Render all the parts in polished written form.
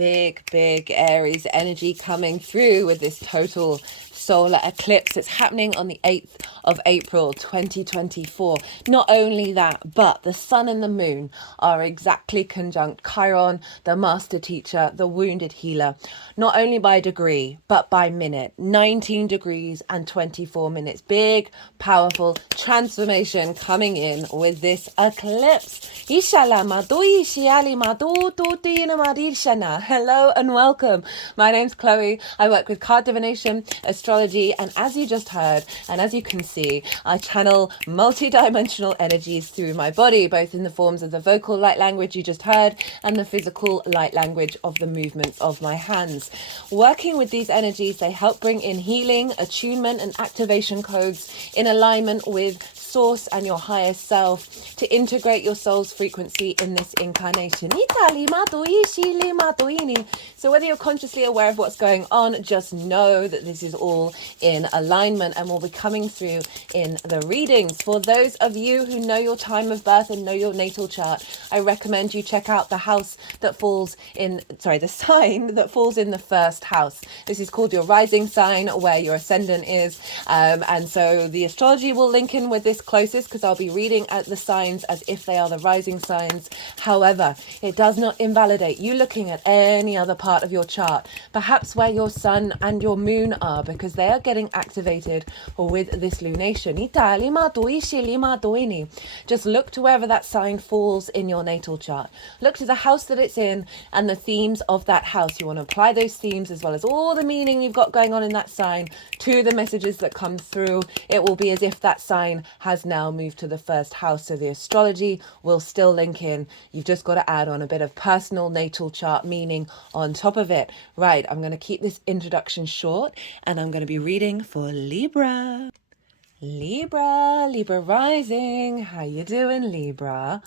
big Aries energy coming through with this total solar eclipse. It's happening on the 8th of April 2024. Not only that, but the sun and the moon are exactly conjunct Chiron, the master teacher, the wounded healer, not only by degree but by minute. 19 degrees and 24 minutes. Big, powerful transformation coming in with this eclipse. Hello and welcome. My name's Chloe. I work with card divination, astrology, and as you just heard, and as you can see, I channel multi-dimensional energies through my body, both in the forms of the vocal light language you just heard and the physical light language of the movements of my hands. Working with these energies, they help bring in healing, attunement, and activation codes in alignment with source and your higher self to integrate your soul's frequency in this incarnation. So whether you're consciously aware of what's going on, just know that this is all in alignment and will be coming through in the readings. For those of you who know your time of birth and know your natal chart, I recommend you check out the house that falls in, the sign that falls in the first house. This is called your rising sign, where your ascendant is. And so the astrology will link in with this closest because I'll be reading at the signs as if they are the rising signs. However, it does not invalidate you looking at any other part of your chart, perhaps where your sun and your moon are, because they are getting activated with this lunation. Just look to wherever that sign falls in your natal chart. Look to the house that it's in and the themes of that house. You want to apply those themes as well as all the meaning you've got going on in that sign to the messages that come through. It will be as if that sign has now moved to the first house. So the astrology will still link in. You've just got to add on a bit of personal natal chart meaning on top of it. Right, I'm going to keep this introduction short and I'm going to be reading for Libra. Libra rising. How you doing, Libra?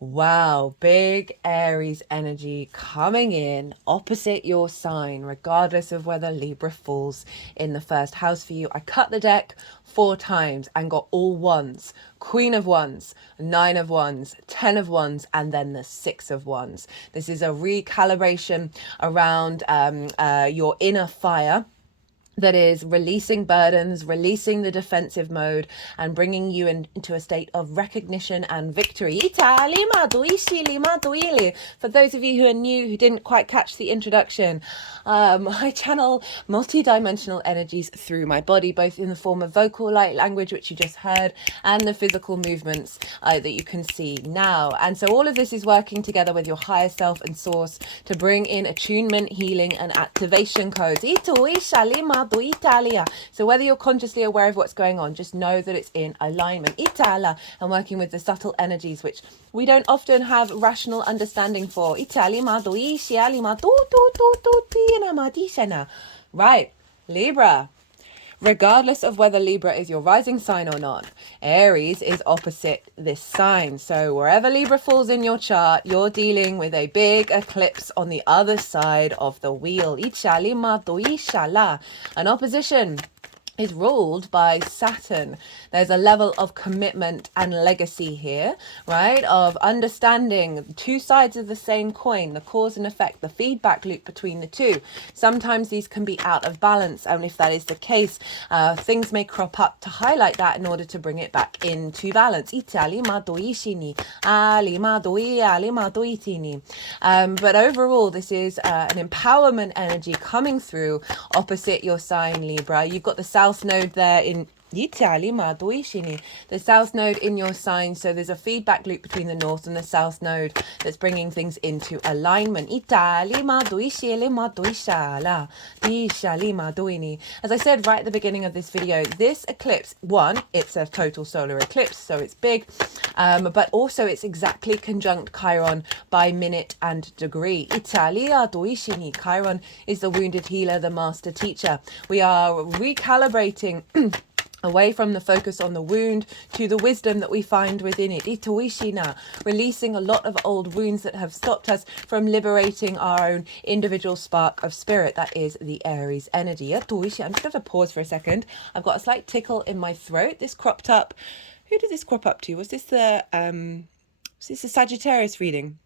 Wow, big Aries energy coming in opposite your sign, regardless of whether Libra falls in the first house for you. I cut the deck 4 times and got all ones. Queen of Wands, 9 of Wands, 10 of Wands, and then the 6 of Wands. This is a recalibration around your inner fire that is releasing burdens, releasing the defensive mode, and bringing you into a state of recognition and victory. For those of you who are new, who didn't quite catch the introduction, I channel multi-dimensional energies through my body, both in the form of vocal light language, which you just heard, and the physical movements that you can see now. And so all of this is working together with your higher self and source to bring in attunement, healing, and activation codes. So whether you're consciously aware of what's going on, just know that it's in alignment. And working with the subtle energies, which we don't often have rational understanding for. Right, Libra. Regardless of whether Libra is your rising sign or not, Aries is opposite this sign. So wherever Libra falls in your chart, you're dealing with a big eclipse on the other side of the wheel. An opposition is ruled by Saturn. There's a level of commitment and legacy here, right? Of understanding 2 sides of the same coin, the cause and effect, the feedback loop between the two. Sometimes these can be out of balance, and if that is the case, things may crop up to highlight that in order to bring it back into balance. But overall, this is an empowerment energy coming through opposite your sign, Libra. You've got the South Node there in the South Node in your sign, so there's a feedback loop between the North and the South Node that's bringing things into alignment. As I said right at the beginning of this video, this eclipse, one, it's a total solar eclipse, so it's big, but also it's exactly conjunct Chiron by minute and degree. Chiron is the wounded healer, the master teacher. We are recalibrating away from the focus on the wound to the wisdom that we find within it. Releasing a lot of old wounds that have stopped us from liberating our own individual spark of spirit. That is the Aries energy. I'm just going to pause for a second. I've got a slight tickle in my throat. This cropped up. Who did this crop up to? Was this the Sagittarius reading?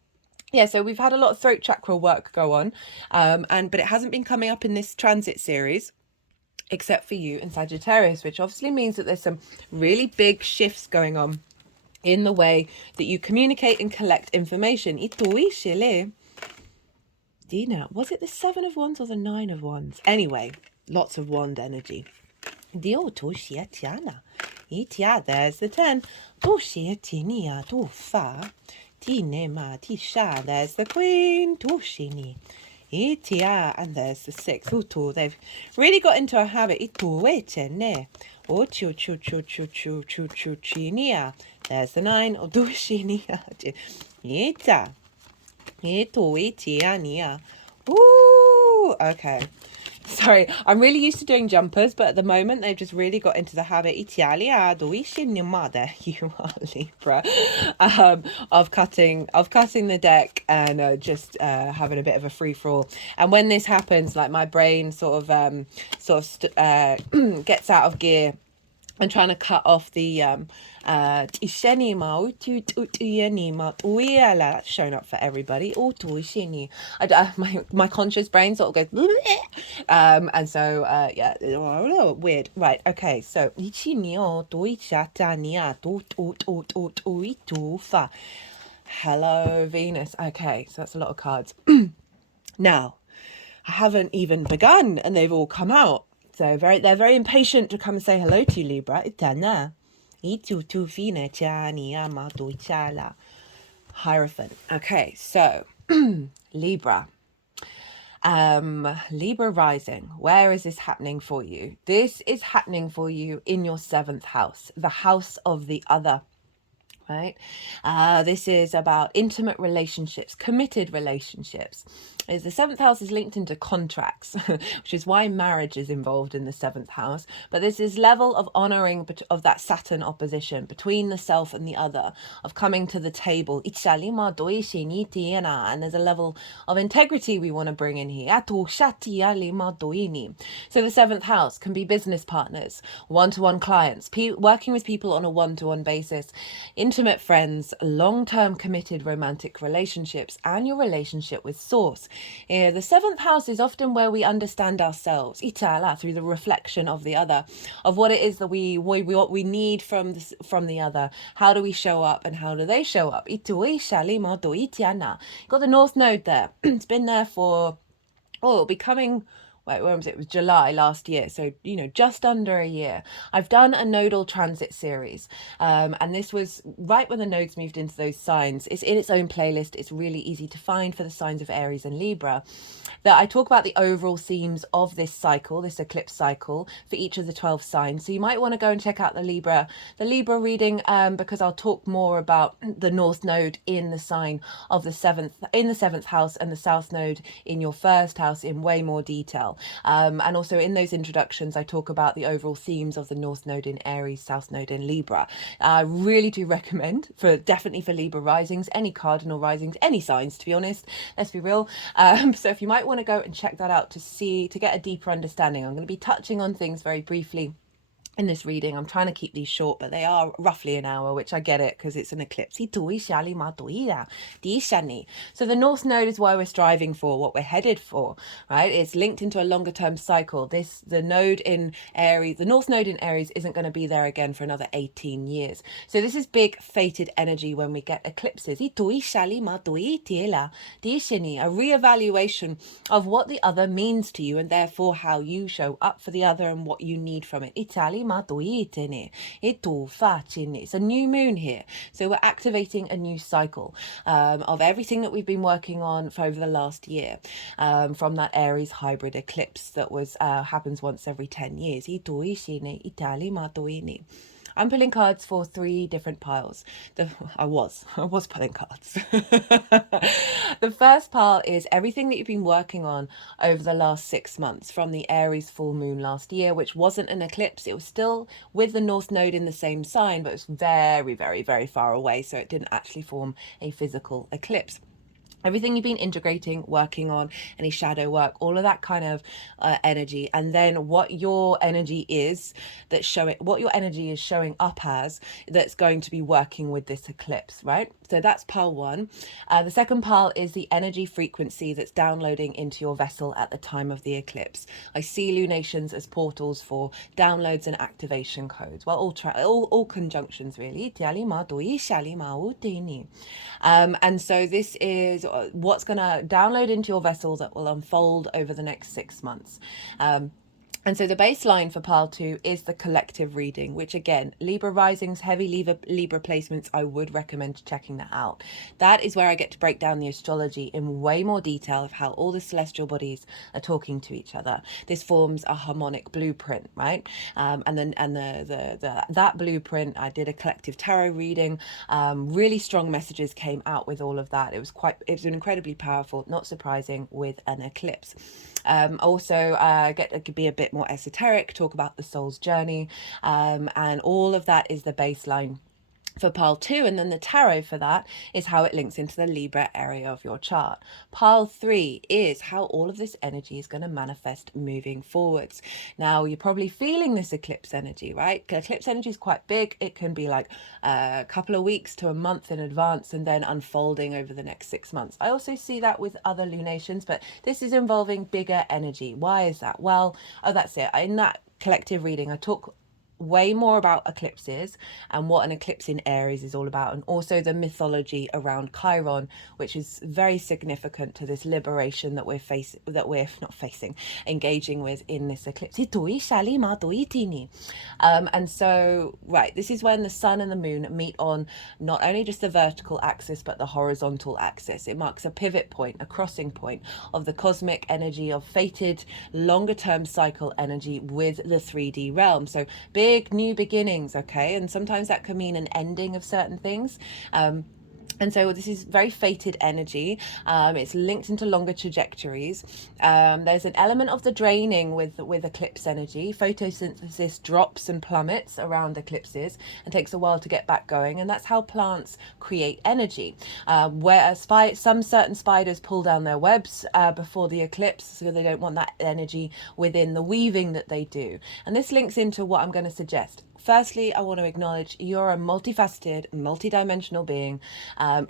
yeah, so we've had a lot of throat chakra work go on, but it hasn't been coming up in this transit series, except for you in Sagittarius, which obviously means that there's some really big shifts going on in the way that you communicate and collect information. Dina, was it the 7 of Wands or the 9 of Wands? Anyway, lots of wand energy. There's the 10. There's the Queen. And there's the 6. They've really got into a habit. There's the 9. Ooh, okay. Sorry, I'm really used to doing jumpers, but at the moment they've just really got into the habit. There you are, Libra, of cutting the deck and just having a bit of a free for all. And when this happens, like my brain sort of gets out of gear. I'm trying to cut off the that's shown up for everybody. My conscious brain sort of goes and so yeah, weird. Right, okay, so hello Venus. Okay, so that's a lot of cards. Now I haven't even begun and they've all come out. So they're very impatient to come and say hello to you, Libra. Hierophant. Okay, so Libra. Libra rising. Where is this happening for you? This is happening for you in your 7th house, the house of the other. Right? This is about intimate relationships, committed relationships. Is the 7th house is linked into contracts, which is why marriage is involved in the 7th house. But there's this level of honoring of that Saturn opposition between the self and the other, of coming to the table. And there's a level of integrity we want to bring in here. So the 7th house can be business partners, one-to-one clients, working with people on a one-to-one basis, intimate friends, long-term committed romantic relationships, and your relationship with source. The 7th house is often where we understand ourselves through the reflection of the other, of what it is that what we need from the other. How do we show up and how do they show up? Got the North Node there. It's been there for it'll be coming. Wait, when was it? It was July last year. So, just under a year. I've done a nodal transit series. And this was right when the nodes moved into those signs. It's in its own playlist. It's really easy to find for the signs of Aries and Libra. That I talk about the overall themes of this cycle, this eclipse cycle, for each of the 12 signs. So you might want to go and check out the Libra reading, because I'll talk more about the North Node in the sign of the 7th house, and the South Node in your 1st house in way more detail. And also in those introductions, I talk about the overall themes of the North Node in Aries, South Node in Libra. I really do recommend, definitely for Libra risings, any cardinal risings, any signs, to be honest. Let's be real. So if you might want to go and check that out to get a deeper understanding. I'm going to be touching on things very briefly in this reading. I'm trying to keep these short, but they are roughly an hour, which I get it because it's an eclipse. So the North Node is why we're striving for, what we're headed for, right? It's linked into a longer term cycle. The node in Aries, the North Node in Aries isn't going to be there again for another 18 years. So this is big fated energy when we get eclipses. A reevaluation of what the other means to you and therefore how you show up for the other and what you need from it. It's a new moon here, so we're activating a new cycle of everything that we've been working on for over the last year, from that Aries hybrid eclipse that happens once every 10 years. I'm pulling cards for 3 different piles. I was pulling cards. The first pile is everything that you've been working on over the last 6 months, from the Aries full moon last year, which wasn't an eclipse. It was still with the North Node in the same sign, but it was very, very, very far away, so it didn't actually form a physical eclipse. Everything you've been integrating, working on, any shadow work, all of that kind of energy, and then what your energy is what your energy is showing up as, that's going to be working with this eclipse, right? So that's pile one. The second pile is the energy frequency that's downloading into your vessel at the time of the eclipse. I see lunations as portals for downloads and activation codes. Well, all conjunctions really. And so this is what's going to download into your vessel that will unfold over the next 6 months. And so the baseline for pile 2 is the collective reading, which again, Libra risings, heavy Libra placements, I would recommend checking that out. That is where I get to break down the astrology in way more detail of how all the celestial bodies are talking to each other. This forms a harmonic blueprint, right? That blueprint, I did a collective tarot reading. Really strong messages came out with all of that. It was incredibly powerful, not surprising, with an eclipse. Also, get to be a bit more esoteric, talk about the soul's journey, and all of that is the baseline for pile 2, and then the tarot for that is how it links into the Libra area of your chart. Pile 3 is how all of this energy is going to manifest moving forwards. Now, you're probably feeling this eclipse energy, right? Eclipse energy is quite big. It can be like a couple of weeks to a month in advance and then unfolding over the next 6 months. I also see that with other lunations, but this is involving bigger energy. Why is that? Well, that's it. In that collective reading, I talk way more about eclipses and what an eclipse in Aries is all about, and also the mythology around Chiron, which is very significant to this liberation that we're engaging with in this eclipse. And so, right, this is when the sun and the moon meet on not only just the vertical axis but the horizontal axis. It marks a pivot point, a crossing point of the cosmic energy of fated longer term cycle energy with the 3D realm. So big new beginnings, okay? And sometimes that can mean an ending of certain things. And so this is very fated energy. It's linked into longer trajectories. There's an element of the draining with eclipse energy. Photosynthesis drops and plummets around eclipses and takes a while to get back going. And that's how plants create energy. Some certain spiders pull down their webs before the eclipse, so they don't want that energy within the weaving that they do. And this links into what I'm going to suggest. Firstly, I want to acknowledge you're a multifaceted, multidimensional being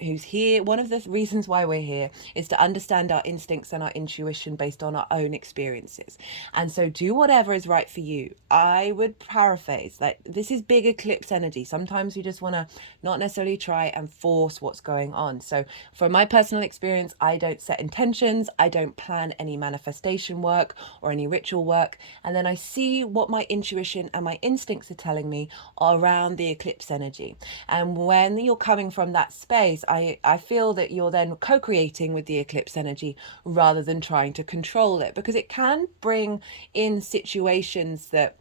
who's here. One of the reasons why we're here is to understand our instincts and our intuition based on our own experiences. And so do whatever is right for you. I would paraphrase that this is big eclipse energy. Sometimes you just want to not necessarily try and force what's going on. So from my personal experience, I don't set intentions. I don't plan any manifestation work or any ritual work. And then I see what my intuition and my instincts are telling me around the eclipse energy. And when you're coming from that space, I feel that you're then co-creating with the eclipse energy rather than trying to control it, because it can bring in situations that,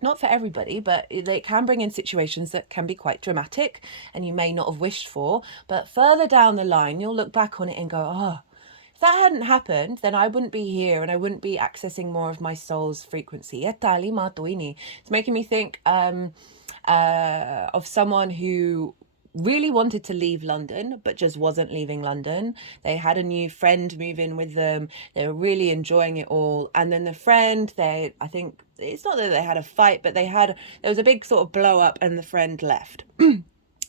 not for everybody, but they can bring in situations that can be quite dramatic and you may not have wished for. But further down the line, you'll look back on it and go, oh, if that hadn't happened, then I wouldn't be here and I wouldn't be accessing more of my soul's frequency. It's making me think of someone who really wanted to leave London but just wasn't leaving London. They had a new friend move in with them. They were really enjoying it all, and then the friend, I think it's not that they had a fight, but there was a big sort of blow up and the friend left.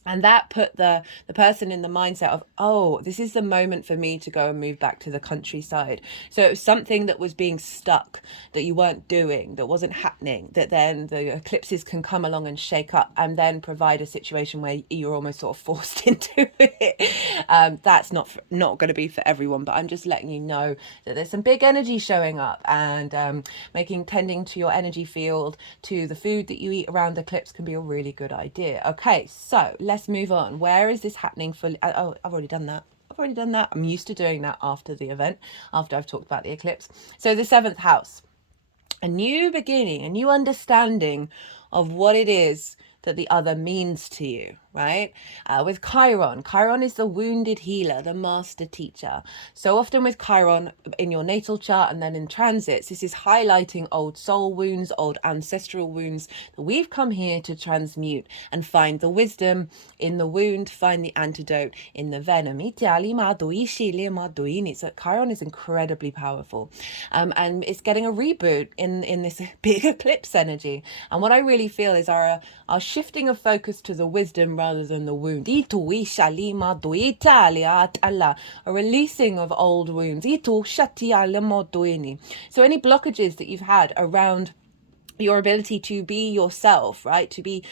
And that put the person in the mindset of, oh, this is the moment for me to go and move back to the countryside. So it was something that was being stuck, that you weren't doing, that wasn't happening, that then the eclipses can come along and shake up and then provide a situation where you're almost sort of forced into it. That's not going to be for everyone, but I'm just letting you know that there's some big energy showing up, and tending to your energy field, to the food that you eat around eclipse can be a really good idea. Okay, so let's move on. Where is this happening for? Oh, I've already done that. I'm used to doing that after the event, after I've talked about the eclipse. So the 7th house, a new beginning, a new understanding of what it is that the other means to you. right? With Chiron, Chiron is the wounded healer, the master teacher. So often with Chiron in your natal chart and then in transits, this is highlighting old soul wounds, old ancestral wounds that we've come here to transmute and find the wisdom in the wound, find the antidote in the venom. So Chiron is incredibly powerful, and it's getting a reboot in this big eclipse energy. And what I really feel is our shifting of focus to the wisdom rather than the wound. A releasing of old wounds. So any blockages that you've had around your ability to be yourself, right, to be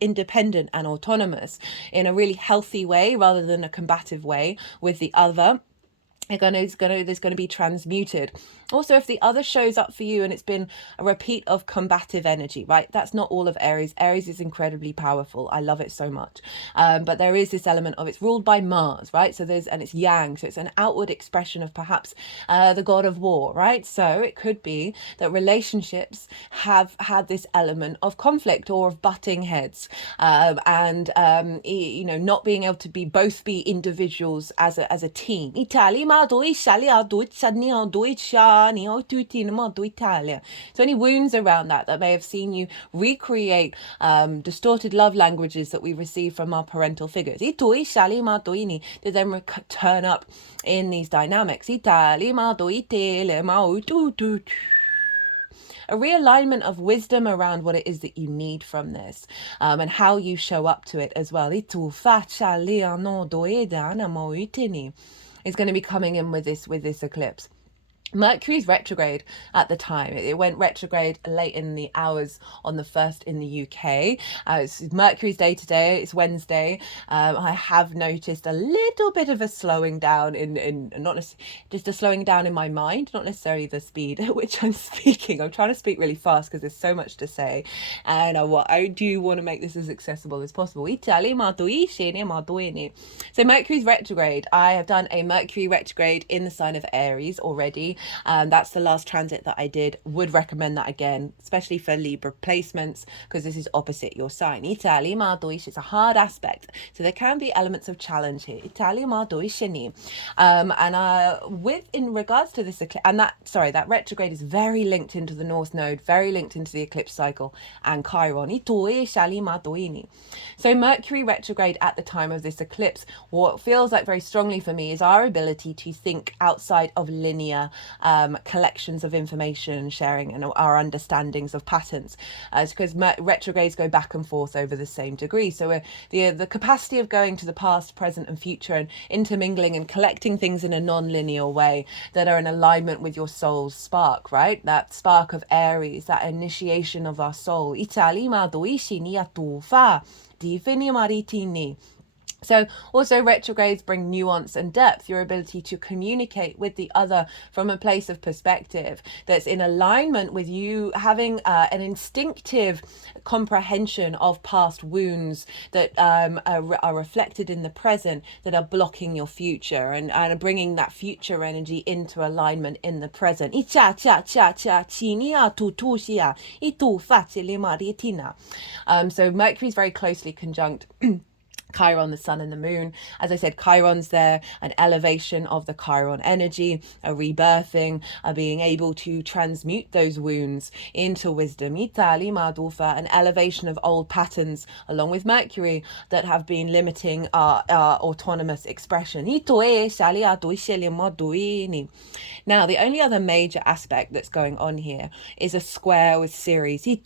independent and autonomous in a really healthy way rather than a combative way with the other, there's going to be transmuted. Also, if the other shows up for you and it's been a repeat of combative energy, right? That's not all of Aries. Aries is incredibly powerful. I love it so much. But there is this element of it's ruled by Mars, right? So and it's yang. So it's an outward expression of perhaps the god of war, right? So it could be that relationships have had this element of conflict or of butting heads, and not being able to both be individuals as a team. So any wounds around that may have seen you recreate distorted love languages that we receive from our parental figures, that then turn up in these dynamics. A realignment of wisdom around what it is that you need from this, and how you show up to it as well. Is going to be coming in with this eclipse. Mercury's retrograde at the time. It went retrograde late in the hours on the 1st in the UK. It's Mercury's day today. It's Wednesday. I have noticed a little bit of a slowing down in not just a slowing down in my mind, not necessarily the speed at which I'm speaking. I'm trying to speak really fast because there's so much to say, and I do want to make this as accessible as possible. So Mercury's retrograde. I have done a Mercury retrograde in the sign of Aries already. That's the last transit that I did. Would recommend that again, especially for Libra placements, because this is opposite your sign. It's a hard aspect, so there can be elements of challenge here. In regards to this eclipse, and that retrograde is very linked into the North Node, very linked into the eclipse cycle and Chiron. So Mercury retrograde at the time of this eclipse, what feels like very strongly for me is our ability to think outside of linear collections of information sharing and our understandings of patterns, because retrogrades go back and forth over the same degree. So the capacity of going to the past, present and future and intermingling and collecting things in a non-linear way that are in alignment with your soul's spark, right? That spark of Aries, that initiation of our soul. So also retrogrades bring nuance and depth, your ability to communicate with the other from a place of perspective that's in alignment with you having an instinctive comprehension of past wounds that are reflected in the present, that are blocking your future and bringing that future energy into alignment in the present. So Mercury is very closely conjunct Chiron, the sun and the moon. As I said, Chiron's there, an elevation of the Chiron energy, a rebirthing, a being able to transmute those wounds into wisdom. An elevation of old patterns along with Mercury that have been limiting our autonomous expression. Now, the only other major aspect that's going on here is a square with Ceres in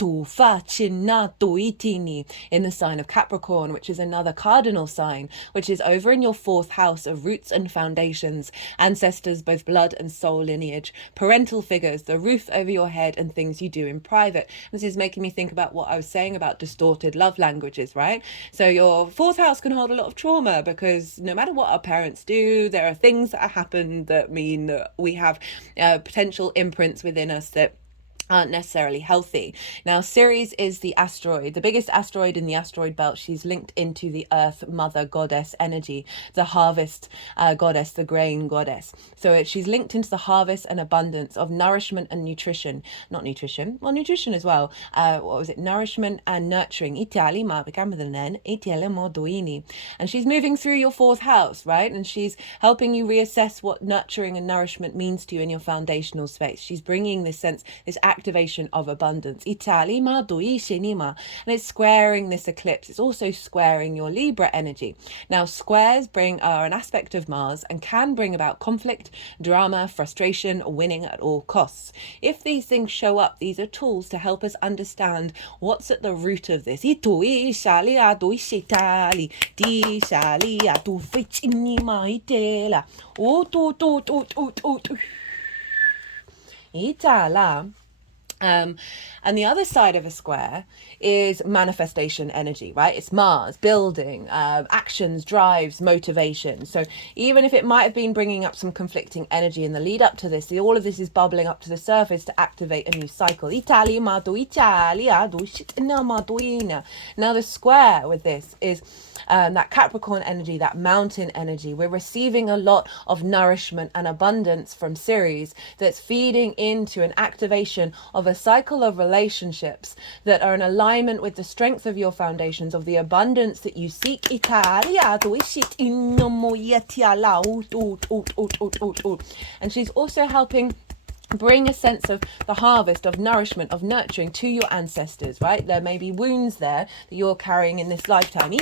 the sign of Capricorn, which is another cardinal sign, which is over in your 4th house of roots and foundations, ancestors, both blood and soul lineage, parental figures, the roof over your head and things you do in private. This is making me think about what I was saying about distorted love languages, right? So your 4th house can hold a lot of trauma because no matter what our parents do, there are things that happen that mean that we have potential imprints within us that aren't necessarily healthy. Now, Ceres is the asteroid, the biggest asteroid in the asteroid belt. She's linked into the Earth Mother Goddess energy, the harvest goddess, the grain goddess. So she's linked into the harvest and abundance of nourishment and nutrition. Not nutrition, well, nutrition as well. What was it? Nourishment and nurturing. And she's moving through your fourth house, right? And she's helping you reassess what nurturing and nourishment means to you in your foundational space. She's bringing this sense, this activation of abundance. And it's squaring this eclipse. It's also squaring your Libra energy. Now, squares are an aspect of Mars and can bring about conflict, drama, frustration, winning at all costs. If these things show up, these are tools to help us understand what's at the root of this. And the other side of a square is manifestation energy, right? It's Mars, building, actions, drives, motivation. So even if it might have been bringing up some conflicting energy in the lead up to this, all of this is bubbling up to the surface to activate a new cycle. Now the square with this is that Capricorn energy, that mountain energy. We're receiving a lot of nourishment and abundance from Ceres that's feeding into an activation of a cycle of relationships that are in alignment with the strength of your foundations, of the abundance that you seek. And she's also helping bring a sense of the harvest, of nourishment, of nurturing to your ancestors, right? There may be wounds there that you're carrying in this lifetime,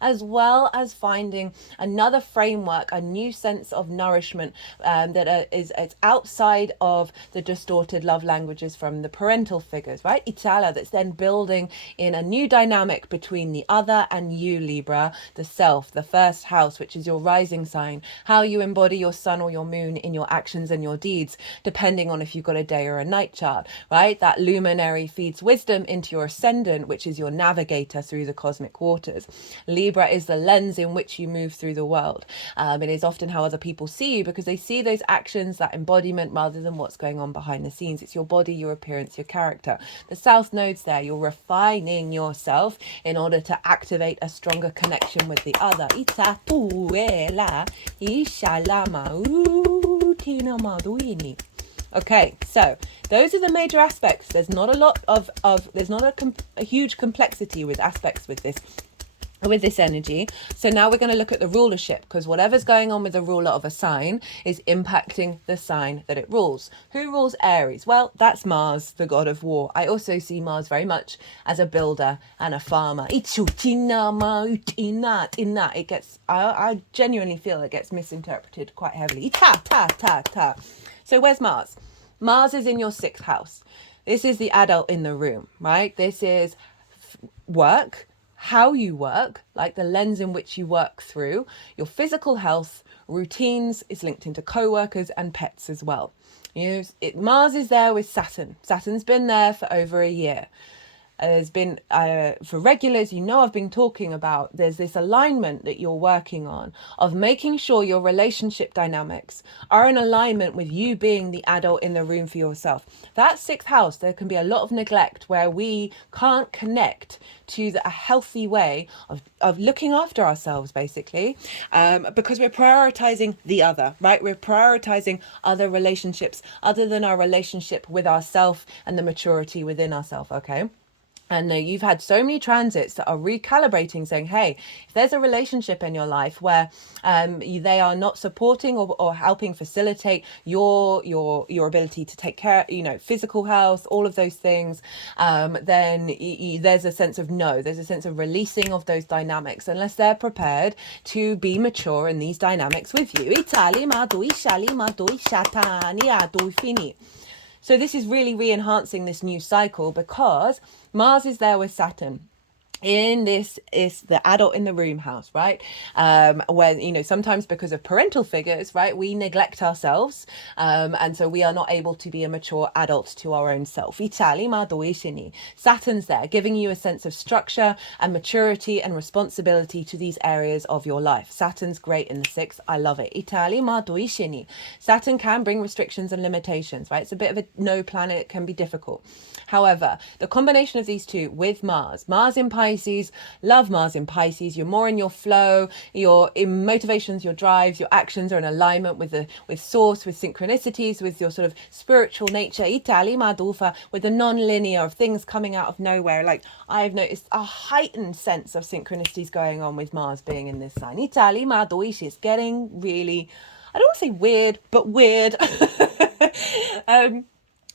as well as finding another framework, a new sense of nourishment it's outside of the distorted love languages from the parental figures, right? Itala, that's then building in a new dynamic between the other and you, Libra, the self, the first house, which is your rising sign, how you embody your sun or your moon in your actions and your deeds, depending on if you've got a day or a night chart, right? That luminary feeds wisdom into your ascendant, which is your navigator through the cosmic waters. Libra is the lens in which you move through the world. It is often how other people see you because they see those actions, that embodiment, rather than what's going on behind the scenes. It's your body, your appearance, your character. The South Node's there. You're refining yourself in order to activate a stronger connection with the other. Okay, so those are the major aspects. There's not a lot there's not a huge complexity with aspects with this energy. So now we're going to look at the rulership, because whatever's going on with the ruler of a sign is impacting the sign that it rules. Who rules Aries? Well, that's Mars, the god of war. I also see Mars very much as a builder and a farmer. It gets, I genuinely feel it gets misinterpreted quite heavily. So where's Mars? Mars is in your 6th house. This is the adult in the room, right? This is work, how you work, like the lens in which you work through, your physical health, routines. Is linked into co-workers and pets as well. Mars is there with Saturn. Saturn's been there for over a year. There's been, for regulars, I've been talking about, there's this alignment that you're working on of making sure your relationship dynamics are in alignment with you being the adult in the room for yourself. That 6th house, there can be a lot of neglect where we can't connect to a healthy way of looking after ourselves, basically, because we're prioritizing the other, right? We're prioritizing other relationships other than our relationship with ourself and the maturity within ourselves, okay? And you've had so many transits that are recalibrating, saying, hey, if there's a relationship in your life where they are not supporting or helping facilitate your ability to take care, physical health, all of those things, then there's a sense of no, there's a sense of releasing of those dynamics, unless they're prepared to be mature in these dynamics with you. So this is really re-enhancing this new cycle because Mars is there with Saturn. in this is the adult in the room house, right? When, you know, sometimes because of parental figures, right, we neglect ourselves, and so we are not able to be a mature adult to our own self. Saturn's there, giving you a sense of structure and maturity and responsibility to these areas of your life. Saturn's great in the sixth. I love it. Saturn can bring restrictions and limitations, right? It's a bit of a no planet. It can be difficult. However, the combination of these two with Mars in Pisces, love Mars in Pisces, you're more in your flow, your motivations, your drives, your actions are in alignment with source, with synchronicities, with your sort of spiritual nature, with the non-linear of things coming out of nowhere. Like, I've noticed a heightened sense of synchronicities going on with Mars being in this sign. It's getting really, I don't want to say weird, but weird.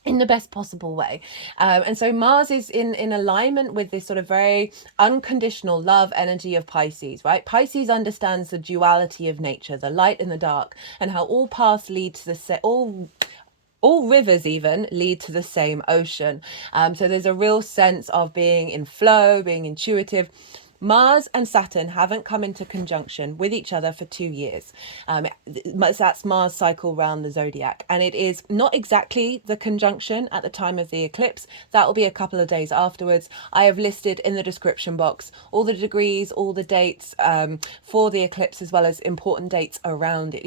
In the best possible way. And so Mars is in alignment with this sort of very unconditional love energy of Pisces, right? Pisces understands the duality of nature, the light and the dark, and how all paths lead to the all rivers even lead to the same ocean. So there's a real sense of being in flow, being intuitive. Mars and Saturn haven't come into conjunction with each other for 2 years. That's Mars' cycle around the zodiac. And it is not exactly the conjunction at the time of the eclipse. That will be a couple of days afterwards. I have listed in the description box all the degrees, all the dates for the eclipse, as well as important dates around it.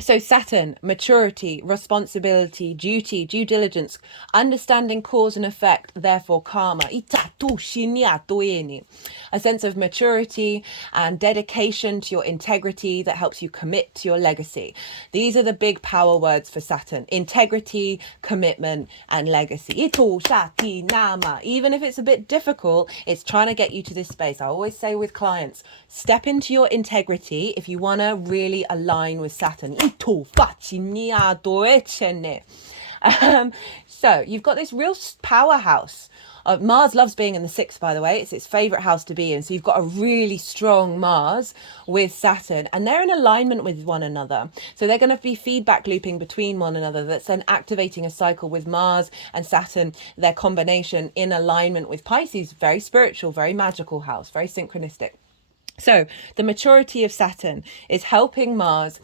So Saturn, maturity, responsibility, duty, due diligence, understanding cause and effect, therefore karma. A sense of maturity and dedication to your integrity that helps you commit to your legacy. These are the big power words for Saturn: integrity, commitment, and legacy. Even if it's a bit difficult, it's trying to get you to this space. I always say with clients, step into your integrity if you want to really align with Saturn. So you've got this real powerhouse. Mars loves being in the sixth, by the way. It's its favorite house to be in. So you've got a really strong Mars with Saturn, and they're in alignment with one another. So they're going to be feedback looping between one another. That's then activating a cycle with Mars and Saturn, their combination in alignment with Pisces. Very spiritual, very magical house, very synchronistic. So the maturity of Saturn is helping Mars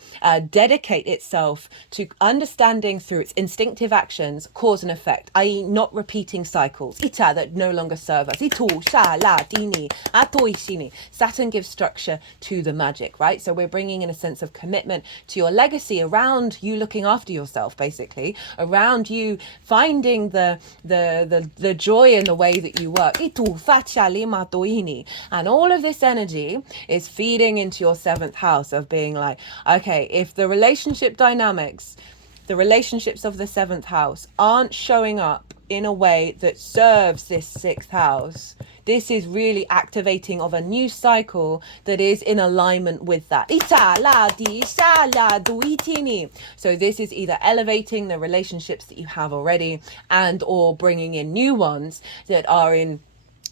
dedicate itself to understanding through its instinctive actions cause and effect, i.e. not repeating cycles that no longer serve us. Saturn gives structure to the magic, right? So we're bringing in a sense of commitment to your legacy around you looking after yourself, basically, around you finding the joy in the way that you work. And all of this energy is feeding into your seventh house of being like, okay, if the relationship dynamics, the relationships of the seventh house aren't showing up in a way that serves this sixth house, this is really activating of a new cycle that is in alignment with that. So this is either elevating the relationships that you have already and or bringing in new ones that are in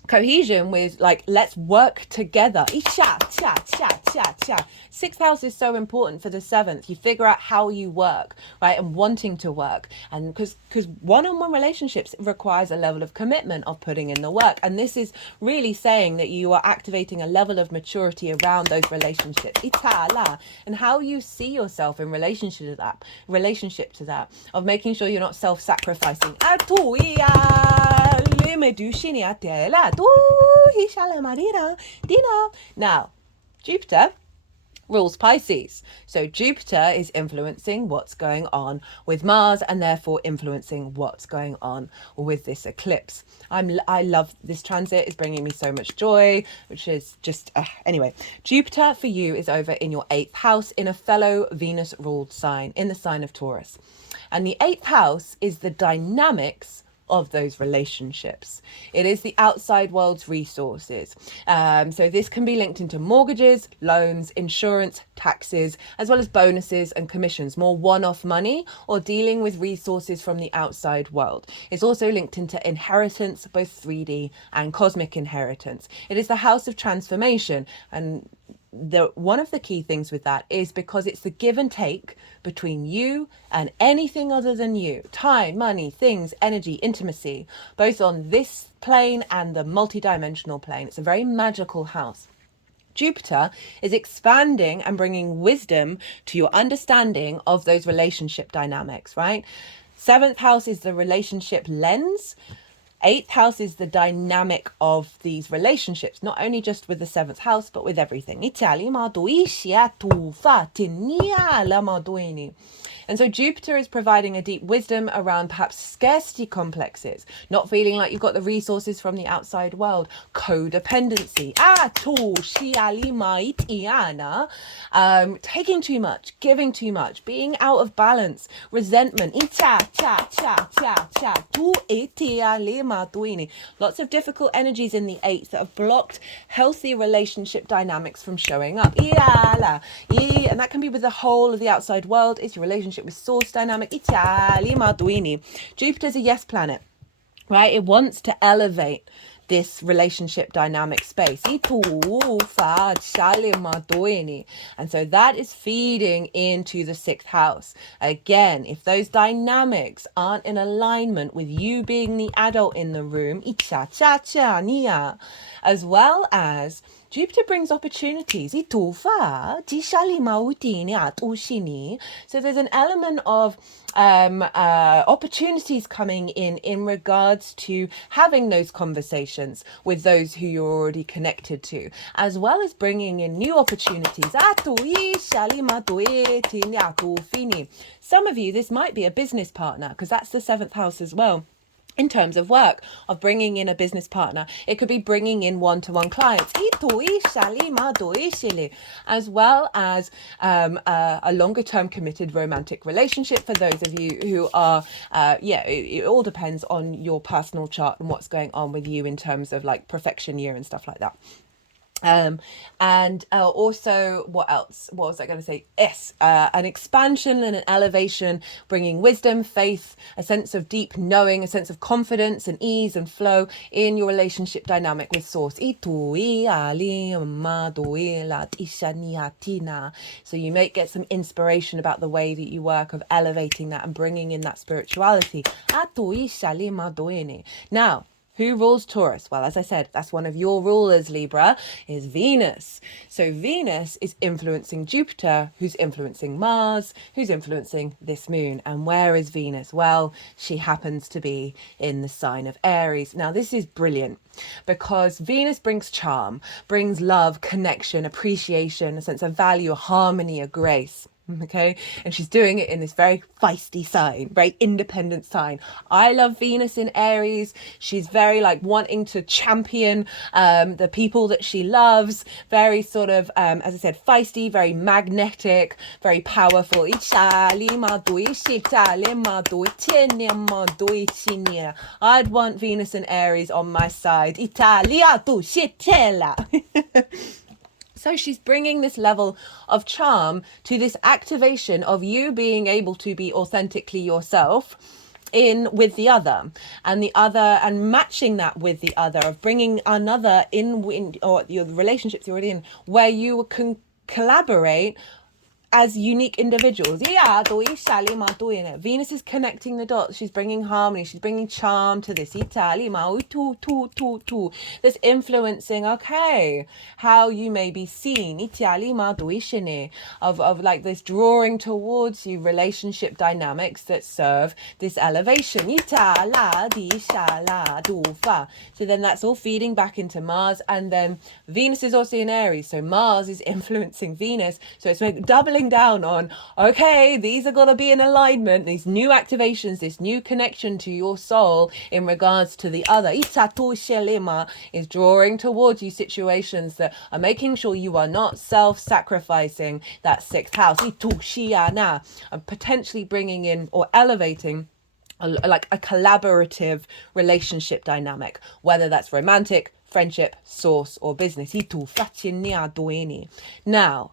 cohesion with, like, let's work together. Sixth house is so important for the seventh. You figure out how you work, right, and wanting to work, and because one-on-one relationships requires a level of commitment of putting in the work, and this is really saying that you are activating a level of maturity around those relationships. And how you see yourself in relationship to that, of making sure you're not self-sacrificing. Now, Jupiter rules Pisces. So Jupiter is influencing what's going on with Mars and therefore influencing what's going on with this eclipse. I love this transit. It's bringing me so much joy, which is just, anyway. Jupiter for you is over in your 8th house in a fellow Venus ruled sign, in the sign of Taurus. And the 8th house is the dynamics of those relationships. It is the outside world's resources. So this can be linked into mortgages, loans, insurance, taxes, as well as bonuses and commissions, more one-off money, or dealing with resources from the outside world. It's also linked into inheritance, both 3D and cosmic inheritance. It is the house of transformation, and one of the key things with that is because it's the give and take between you and anything other than you. Time, money, things, energy, intimacy, both on this plane and the multidimensional plane. It's a very magical house. Jupiter is expanding and bringing wisdom to your understanding of those relationship dynamics, right? Seventh house is the relationship lens. Eighth house is the dynamic of these relationships, not only just with the seventh house, but with everything. And so Jupiter is providing a deep wisdom around perhaps scarcity complexes, not feeling like you've got the resources from the outside world, codependency, taking too much, giving too much, being out of balance, resentment, lots of difficult energies in the eighth that have blocked healthy relationship dynamics from showing up. And that can be with the whole of the outside world. It's your relationship with source dynamic. Jupiter's a yes planet, right? It wants to elevate this relationship dynamic space. And so that is feeding into the sixth house. Again, if those dynamics aren't in alignment with you being the adult in the room, as well as Jupiter brings opportunities. So there's an element of opportunities coming in regards to having those conversations with those who you're already connected to, as well as bringing in new opportunities. Some of you, this might be a business partner, because that's the seventh house as well. In terms of work, of bringing in a business partner, it could be bringing in one-to-one clients, as well as a longer-term committed romantic relationship for those of you who are, it all depends on your personal chart and what's going on with you in terms of like perfection year and stuff like that. Also, what else? What was I going to say? Yes, an expansion and an elevation, bringing wisdom, faith, a sense of deep knowing, a sense of confidence and ease and flow in your relationship dynamic with source. So you may get some inspiration about the way that you work, of elevating that and bringing in that spirituality. Now, who rules Taurus? Well, as I said, that's one of your rulers, Libra, is Venus. So Venus is influencing Jupiter, who's influencing Mars, who's influencing this moon. And where is Venus? Well, she happens to be in the sign of Aries. Now, this is brilliant because Venus brings charm, brings love, connection, appreciation, a sense of value, a harmony, a grace. Okay, and she's doing it in this very feisty sign, very independent sign. I love Venus in Aries. She's very like wanting to champion the people that she loves, very sort of as I said, feisty, very magnetic, very powerful. I'd want Venus and Aries on my side. So she's bringing this level of charm to this activation of you being able to be authentically yourself in with the other, and matching that with the other, of bringing another in or your relationships you're already in, where you can collaborate as unique individuals. Venus is connecting the dots. She's bringing harmony. She's bringing charm to this. This influencing, okay, how you may be seen. Of like this drawing towards you relationship dynamics that serve this elevation. So then that's all feeding back into Mars. And then Venus is also in Aries. So Mars is influencing Venus. So it's doubling down on, okay, these are going to be in alignment, these new activations, this new connection to your soul in regards to the other. Is drawing towards you situations that are making sure you are not self-sacrificing that sixth house. And potentially bringing in or elevating like a collaborative relationship dynamic, whether that's romantic, friendship, source, or business. Now,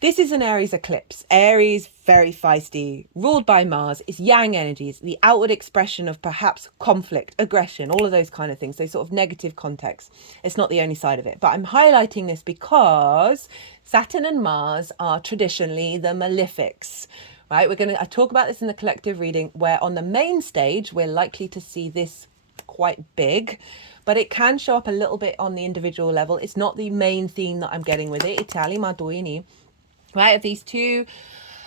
This is an Aries eclipse. Aries, very feisty, ruled by Mars. It's yang energies, the outward expression of perhaps conflict, aggression, all of those kind of things, those sort of negative contexts. It's not the only side of it. But I'm highlighting this because Saturn and Mars are traditionally the malefics. Right? I talk about this in the collective reading, where on the main stage, we're likely to see this quite big, but it can show up a little bit on the individual level. It's not the main theme that I'm getting with it. Itali Maduini. Right, of these two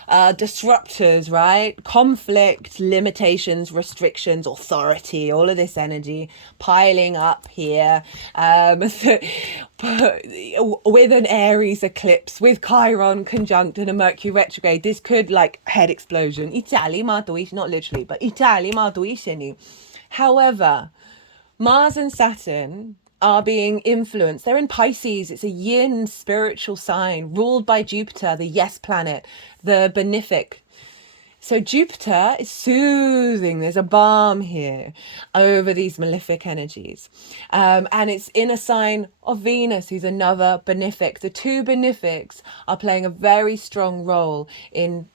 disruptors, right? Conflict, limitations, restrictions, authority, all of this energy piling up here. With an Aries eclipse, with Chiron conjunct and a Mercury retrograde, this could like head explosion. Itali Maduini, not literally, but Itali Maduini. However, Mars and Saturn are being influenced. They're in Pisces. It's a yin spiritual sign ruled by Jupiter, the yes planet, the benefic. So Jupiter is soothing. There's a balm here over these malefic energies. And it's in a sign of Venus, who's another benefic. The two benefics are playing a very strong role in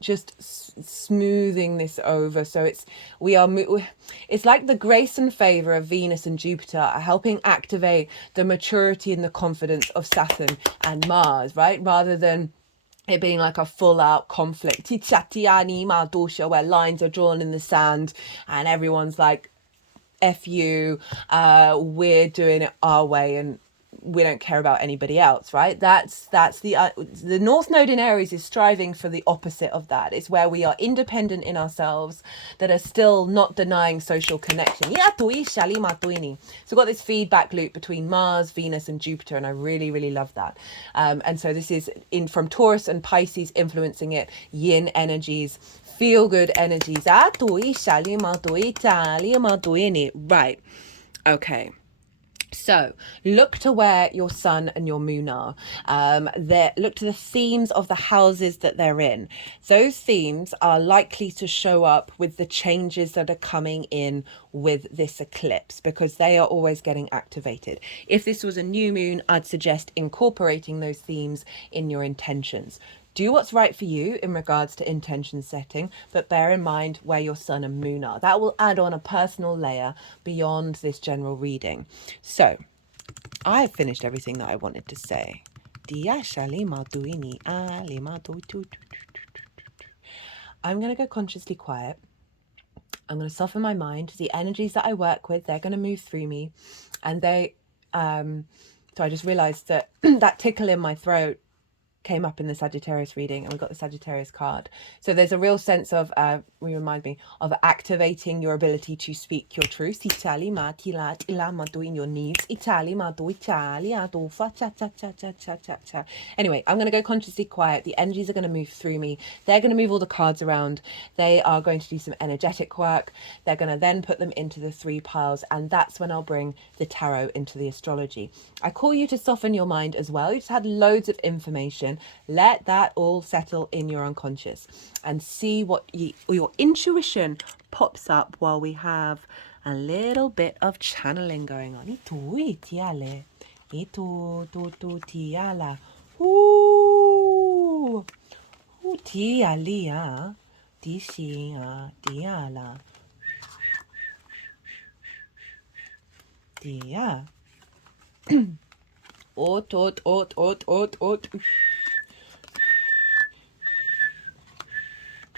just smoothing this over. So it's like the grace and favor of Venus and Jupiter are helping activate the maturity and the confidence of Saturn and Mars, right? Rather than it being like a full-out conflict where lines are drawn in the sand and everyone's like, F you, we're doing it our way and we don't care about anybody else, right? That's the North Node in Aries is striving for the opposite of that. It's where we are independent in ourselves, that are still not denying social connection. So we've got this feedback loop between Mars, Venus and Jupiter, and I really, really love that. And so this is from Taurus and Pisces influencing it, yin energies, feel good energies. Right. Okay. So look to where your sun and your moon are. Look to the themes of the houses that they're in. Those themes are likely to show up with the changes that are coming in with this eclipse, because they are always getting activated. If this was a new moon, I'd suggest incorporating those themes in your intentions. Do what's right for you in regards to intention setting, but bear in mind where your sun and moon are. That will add on a personal layer beyond this general reading. So, I've finished everything that I wanted to say. I'm going to go consciously quiet. I'm going to soften my mind. The energies that I work with, they're going to move through me. And so I just realized that that tickle in my throat came up in the Sagittarius reading, and we got the Sagittarius card. So there's a real sense of remind me of activating your ability to speak your truth. Anyway, I'm going to go consciously quiet. The energies are going to move through me. They're going to move all the cards around. They are going to do some energetic work. They're going to then put them into the 3 piles, and that's when I'll bring the tarot into the astrology. I call you to soften your mind as well. You just had loads of information. Let that all settle in your unconscious and see what your intuition pops up while we have a little bit of channeling going on.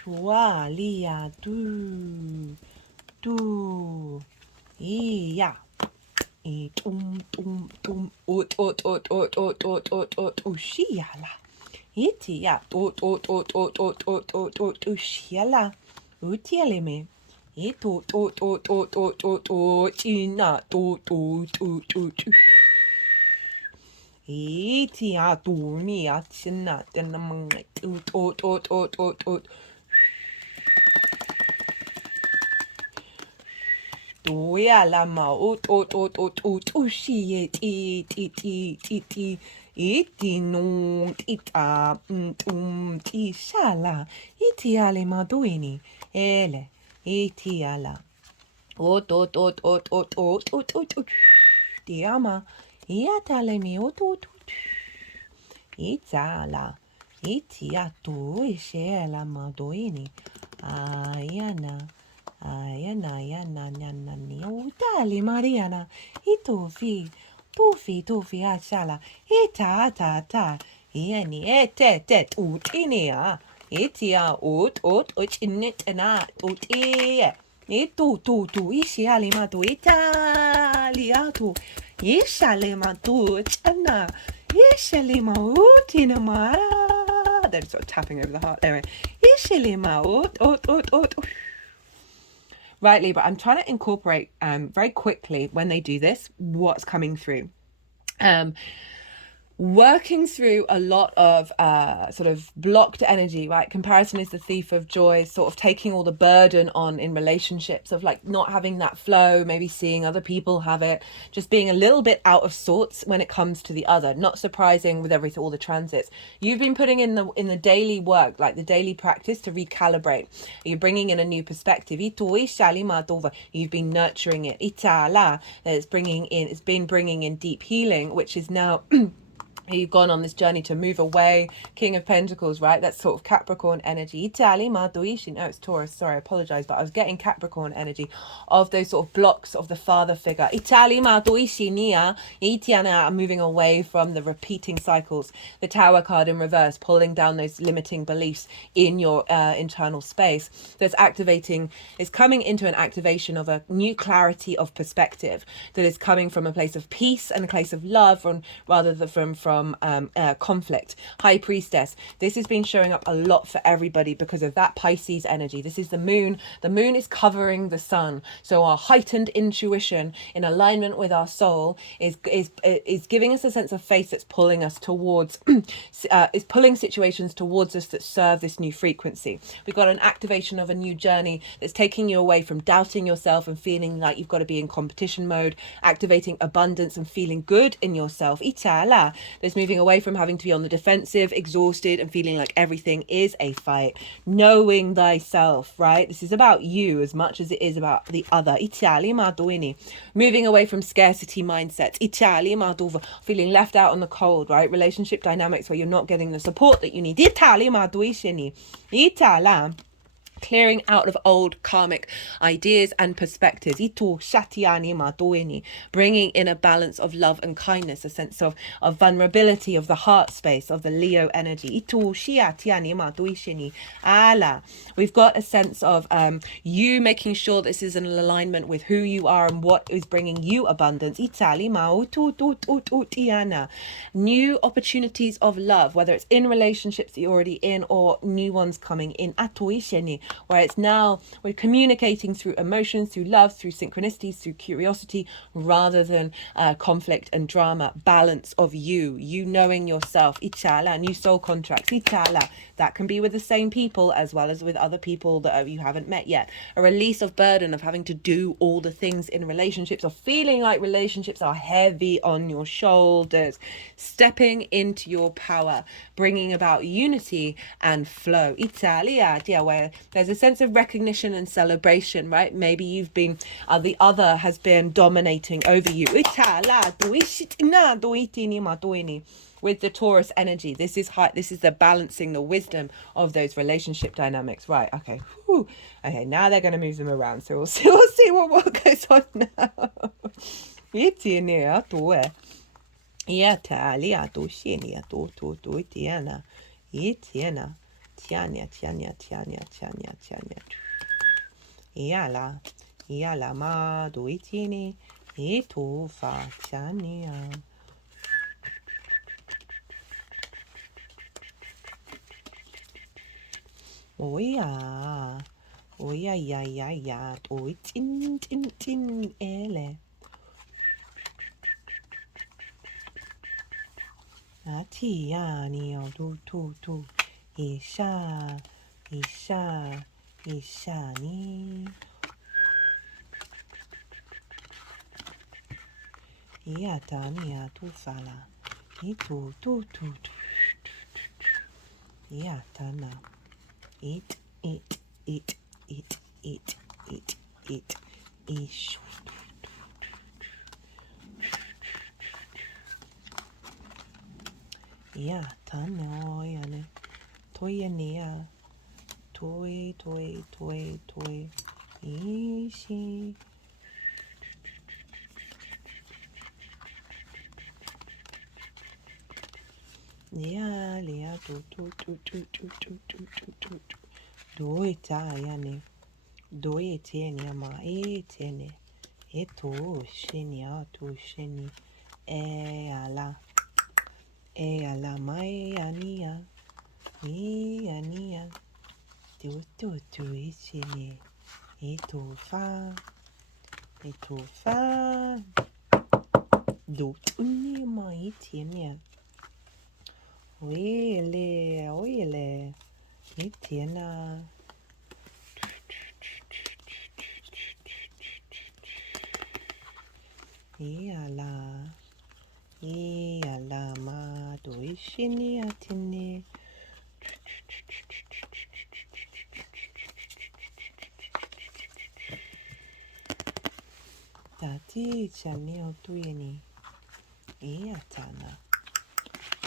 Tualia do iya e tum ushiala itia ushiala utieleme ito ina itia mi atina tenamang Doya lama ushi iti no ita ti shala iti ale maduini ele iti ala ti ama iatale mi itala Itia tu ishela madoini. Ayana. Ayana yana yana ni utali Mariana. Itufi. Tufi ashala. Ita. Ieni et utinia. Itia uchinitena utie. Tu ishialima tu italia tu. Ishalima tu chana. Ishalima utina mara. They're sort of tapping over the heart. Anyway. Ishalima ut. Right, Libra, I'm trying to incorporate very quickly when they do this, what's coming through. Working through a lot of sort of blocked energy, right? Comparison is the thief of joy, sort of taking all the burden on in relationships of like not having that flow, maybe seeing other people have it, just being a little bit out of sorts when it comes to the other. Not surprising with all the transits. You've been putting in the daily work, like the daily practice to recalibrate. You're bringing in a new perspective. You've been nurturing it. It's been bringing in deep healing, which is now you've gone on this journey to move away. King of Pentacles, right? That's sort of Capricorn energy. No, it's Taurus. Sorry, I apologize, but I was getting Capricorn energy of those sort of blocks of the father figure. Moving away from the repeating cycles. The Tower card in reverse, pulling down those limiting beliefs in your internal space. That's coming into an activation of a new clarity of perspective that is coming from a place of peace and a place of love, rather than from conflict. High Priestess, this has been showing up a lot for everybody because of that Pisces energy. This is the moon. The moon is covering the sun, so our heightened intuition in alignment with our soul is giving us a sense of faith that's pulling us towards is pulling situations towards us that serve this new frequency. We've got an activation of a new journey that's taking you away from doubting yourself and feeling like you've got to be in competition mode, activating abundance and feeling good in yourself. Itala, there's moving away from having to be on the defensive, exhausted, and feeling like everything is a fight. Knowing thyself, right? This is about you as much as it is about the other. Itali maduini. Moving away from scarcity mindsets. Itali maduva. Feeling left out on the cold, right? Relationship dynamics where you're not getting the support that you need. Itali maduishini. Itala. Clearing out of old karmic ideas and perspectives. Bringing in a balance of love and kindness, a sense of vulnerability, of the heart space, of the Leo energy. We've got a sense of you making sure this is in alignment with who you are and what is bringing you abundance. New opportunities of love, whether it's in relationships that you're already in or new ones coming in. Where it's now we're communicating through emotions, through love, through synchronicities, through curiosity, rather than conflict and drama. Balance of you knowing yourself. Ichala, new soul contracts. Ichala, that can be with the same people as well as with other people that you haven't met yet. A release of burden of having to do all the things in relationships, or feeling like relationships are heavy on your shoulders. Stepping into your power, bringing about unity and flow. Italia, where there's a sense of recognition and celebration, right? Maybe you've been, the other has been dominating over you. With the Taurus energy, this is the balancing, the wisdom of those relationship dynamics, right? Okay, whew. Okay, now they're going to move them around, so we'll see what goes on now. Yala ma do itini ito fa chania. Oya ya to tin ele. Atiani o tu isha ishani. Tania tu fala. Itu tu. Tana. Eat. Ish. Tano yane. toya nia. Toy, toy, toy, toy. Ishi. Lia, lia, do, do, do, do, do, do, do, do, do, do. Doi ta yani. Doi tieni ma e tieni. E to sheni a to sheni. E ala. E ala mai ania. E ania. Do do do e sheni. E to fa. E to fa. Do uni ma e tieni. Oile, oile. E tiena. Iala, iala ma doishini atini. Tati chani otuini. Iatana.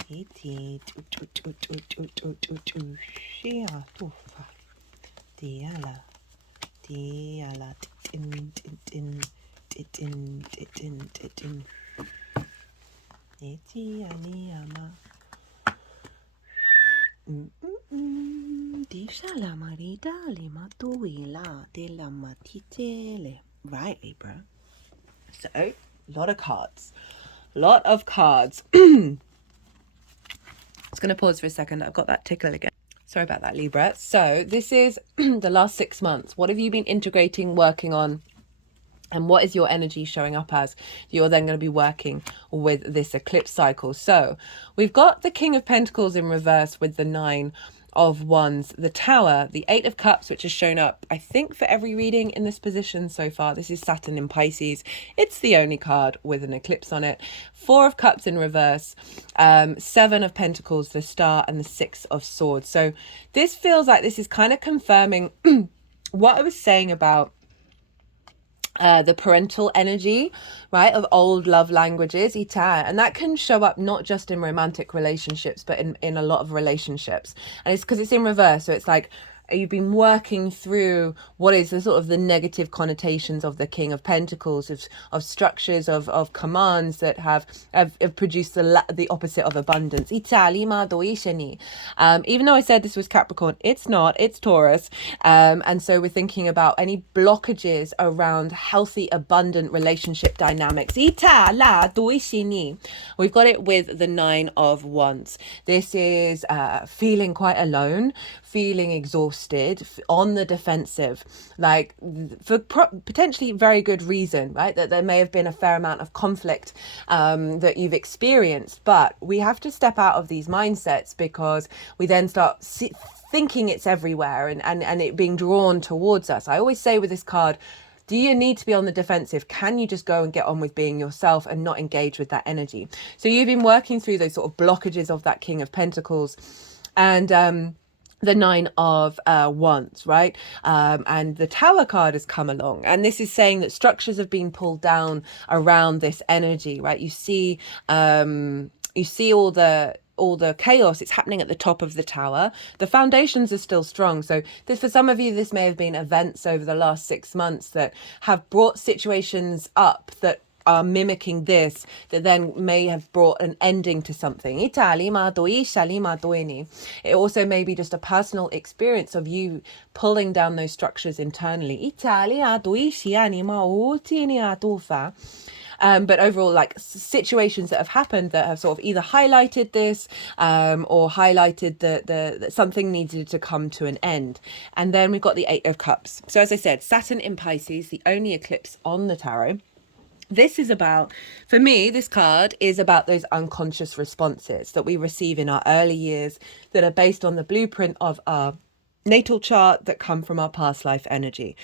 Iti tu tu tu tu tu tu tu tu. Shia tufa. Diala. Diala titin titin titin titin titin. Iti aniama. Disha la marita lima tuila de la matitele. Right, Libra. So, a lot of cards. Lot of cards. Just going to pause for a second. I've got that tickle again. Sorry about that, Libra. So this is the last 6 months. What have you been integrating, working on? And what is your energy showing up as? You're then going to be working with this eclipse cycle. So we've got the King of Pentacles in reverse with the 9 of Wands, the Tower, the 8 of Cups, which has shown up, I think, for every reading in this position so far. This is Saturn in Pisces. It's the only card with an eclipse on it. 4 of Cups in reverse, 7 of Pentacles, the Star, and the 6 of Swords. So this feels like this is kind of confirming what I was saying about the parental energy, right, of old love languages, ita, and that can show up not just in romantic relationships, but in a lot of relationships. And it's because it's in reverse, so it's like you've been working through what is the sort of the negative connotations of the King of Pentacles, of structures, of commands that have produced the opposite of abundance. Even though I said this was Capricorn, it's not, it's Taurus. And so we're thinking about any blockages around healthy, abundant relationship dynamics. We've got it with the 9 of Wands. This is feeling quite alone, feeling exhausted, on the defensive, like for potentially very good reason, right? That there may have been a fair amount of conflict that you've experienced, but we have to step out of these mindsets because we then start thinking it's everywhere and it being drawn towards us. I always say with this card, do you need to be on the defensive? Can you just go and get on with being yourself and not engage with that energy? So you've been working through those sort of blockages of that King of Pentacles and the 9 of Wands, right? And the Tower card has come along, and this is saying that structures have been pulled down around this energy, right? You see all the chaos. It's happening at the top of the tower. The foundations are still strong. So this, for some of you, this may have been events over the last 6 months that have brought situations up that are mimicking this, that then may have brought an ending to something. It also may be just a personal experience of you pulling down those structures internally. But overall, like situations that have happened that have sort of either highlighted this or highlighted that something needed to come to an end. And then we've got the 8 of Cups. So as I said, Saturn in Pisces, the only eclipse on the tarot. This is about, for me, this card is about those unconscious responses that we receive in our early years that are based on the blueprint of our natal chart that come from our past life energy.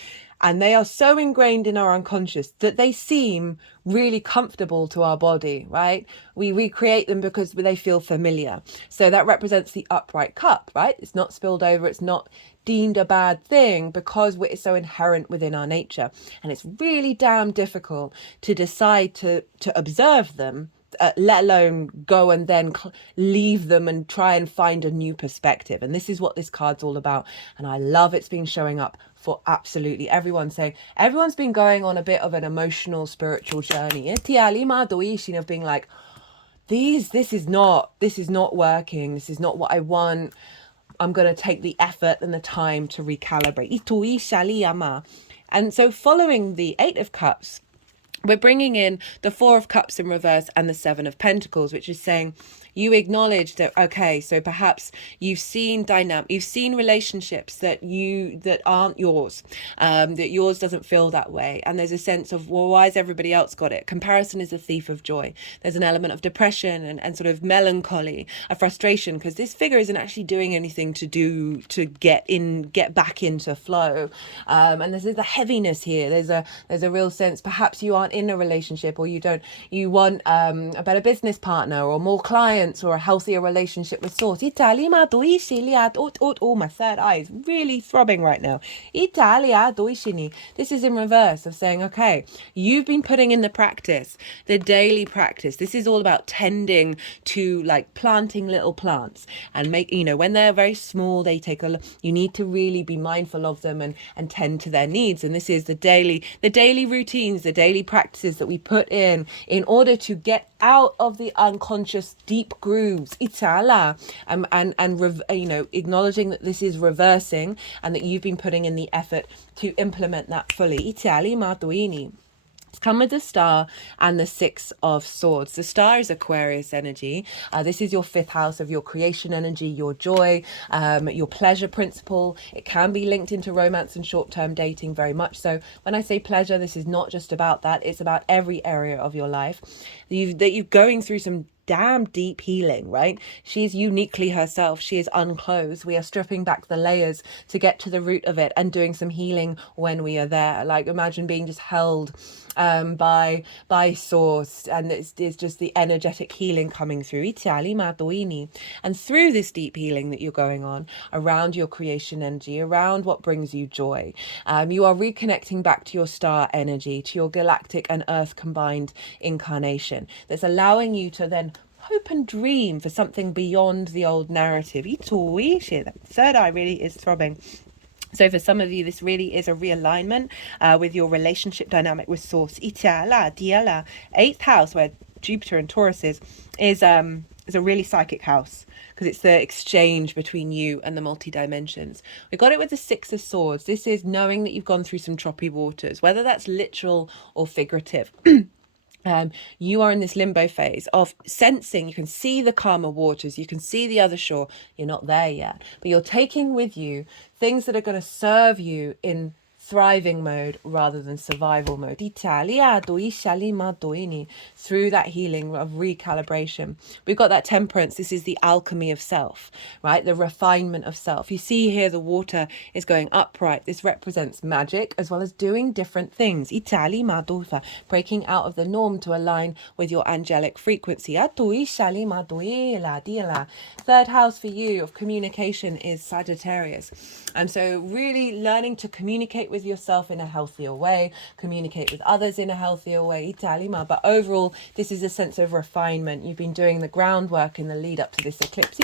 And they are so ingrained in our unconscious that they seem really comfortable to our body, right? We recreate them because they feel familiar. So that represents the upright cup, right? It's not spilled over. It's not deemed a bad thing because it's so inherent within our nature. And it's really damn difficult to decide to observe them let alone go and then leave them and try and find a new perspective. And this is what this card's all about. And I love it's been showing up for absolutely everyone, saying everyone's been going on a bit of an emotional spiritual journey of being like, this is not working, this is not what I want. I'm going to take the effort and the time to recalibrate. And so following the Eight of Cups, we're bringing in the Four of Cups in reverse and the Seven of Pentacles, which is saying you acknowledge that, okay, so perhaps you've seen relationships that aren't yours, that yours doesn't feel that way. And there's a sense of, well, why has everybody else got it? Comparison is the thief of joy. There's an element of depression and sort of melancholy, a frustration, because this figure isn't actually doing anything to get back into flow. And there's a heaviness here. There's a real sense, perhaps you aren't in a relationship, or you want a better business partner or more clients or a healthier relationship with source. Oh, my third eye is really throbbing right now. This is in reverse of saying, okay, you've been putting in the daily practice. This is all about tending to, like, planting little plants and when they're very small, you need to really be mindful of them and tend to their needs. And this is the daily routines, the daily practices that we put in order to get out of the unconscious deep grooves, and acknowledging that this is reversing and that you've been putting in the effort to implement that fully. It's come with the Star and the Six of Swords. The Star is Aquarius energy. This is your fifth house of your creation energy, your joy, your pleasure principle. It can be linked into romance and short-term dating, very much so. When I say pleasure, this is not just about that. It's about every area of your life. That you're going through some damn deep healing, right? She's uniquely herself. She is unclothed. We are stripping back the layers to get to the root of it and doing some healing when we are there. Like, imagine being just held by source, and it's just the energetic healing coming through. And through this deep healing that you're going on around your creation energy, around what brings you joy, you are reconnecting back to your star energy, to your galactic and earth combined incarnation, that's allowing you to then hope and dream for something beyond the old narrative. That third eye really is throbbing. So for some of you, this really is a realignment with your relationship dynamic with source. Eighth house, where Jupiter and Taurus is a really psychic house, because it's the exchange between you and the multi-dimensions. We got it with the Six of Swords. This is knowing that you've gone through some choppy waters, whether that's literal or figurative. You are in this limbo phase of sensing. You can see the calmer waters, you can see the other shore. You're not there yet, but you're taking with you things that are going to serve you in thriving mode rather than survival mode. Through that healing of recalibration, we've got that Temperance. This is the alchemy of self, right? The refinement of self. You see here the water is going upright. This represents magic as well as doing different things. Breaking out of the norm to align with your angelic frequency. Third house for you of communication is Sagittarius. And so really learning to communicate with yourself in a healthier way, communicate with others in a healthier way. But overall, this is a sense of refinement. You've been doing the groundwork in the lead up to this eclipse.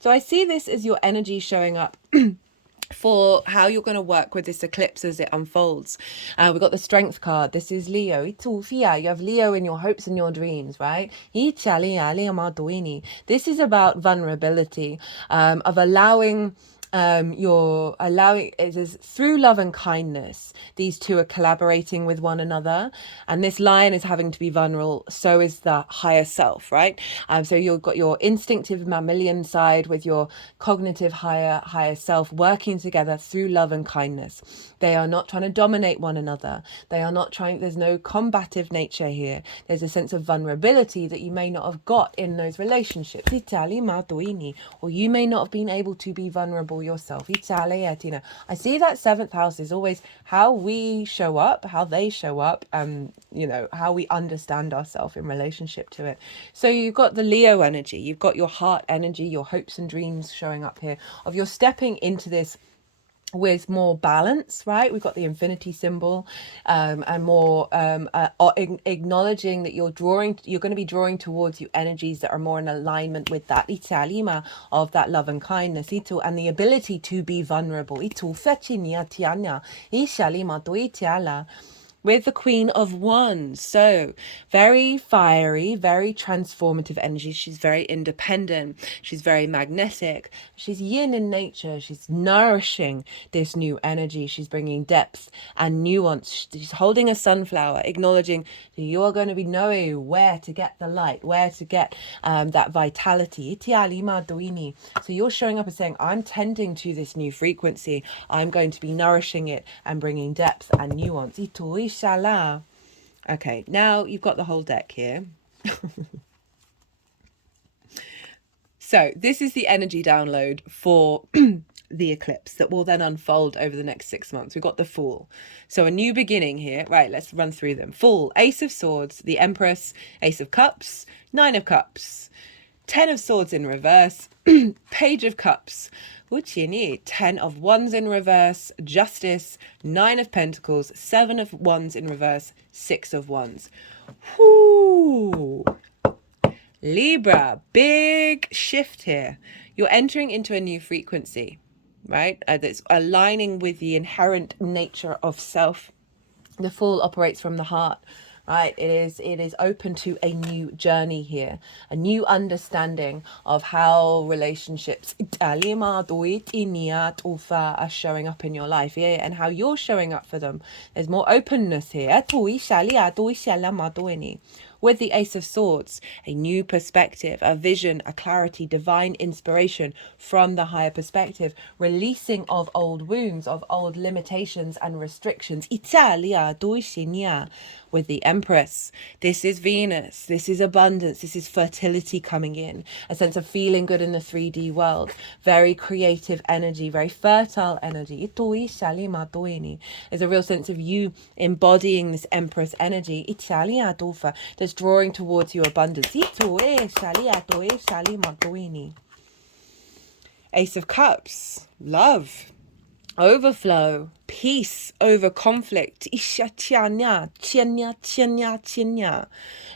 So I see this as your energy showing up for how you're going to work with this eclipse as it unfolds. We've got the Strength card. This is Leo. You have Leo in your hopes and your dreams, right? This is about vulnerability, of allowing it is through love and kindness. These two are collaborating with one another, and this lion is having to be vulnerable. So is the higher self, right? So you've got your instinctive mammalian side with your cognitive higher self working together through love and kindness. They are not trying to dominate one another. They are not trying. There's no combative nature here. There's a sense of vulnerability that you may not have got in those relationships. Or you may not have been able to be vulnerable yourself. I see that seventh house is always how we show up, how they show up, how we understand ourselves in relationship to it. So you've got the Leo energy, you've got your heart energy, your hopes and dreams showing up here, of you're stepping into this with more balance, right? We've got the infinity symbol, and more acknowledging that you're going to be drawing towards you energies that are more in alignment with that italima of that love and kindness, and the ability to be vulnerable. With the Queen of Wands. So very fiery, very transformative energy. She's very independent. She's very magnetic. She's yin in nature. She's nourishing this new energy. She's bringing depth and nuance. She's holding a sunflower, acknowledging that you are going to be knowing where to get the light, where to get that vitality. So you're showing up and saying, I'm tending to this new frequency. I'm going to be nourishing it and bringing depth and nuance. Okay, now you've got the whole deck here. So this is the energy download for the eclipse that will then unfold over the next 6 months. We've got the Fool. So a new beginning here. Right, let's run through them. Fool, Ace of Swords, the Empress, Ace of Cups, Nine of Cups, 10 of Swords in reverse, Page of Cups, what you need, 10 of Wands in reverse, Justice, 9 of Pentacles, 7 of Wands in reverse, 6 of Wands. Whoo! Libra, big shift here. You're entering into a new frequency, right? That's aligning with the inherent nature of self. The Fool operates from the heart, right? It is open to a new journey here, a new understanding of how relationships are showing up in your life, yeah, and how you're showing up for them. There's more openness here. With the Ace of Swords, a new perspective, a vision, a clarity, divine inspiration from the higher perspective, releasing of old wounds, of old limitations and restrictions. With the Empress, this is Venus, this is abundance, this is fertility coming in, a sense of feeling good in the 3D world, very creative energy, very fertile energy. There's a real sense of you embodying this Empress energy that's drawing towards you abundance. Ace of Cups, love, overflow, peace over conflict.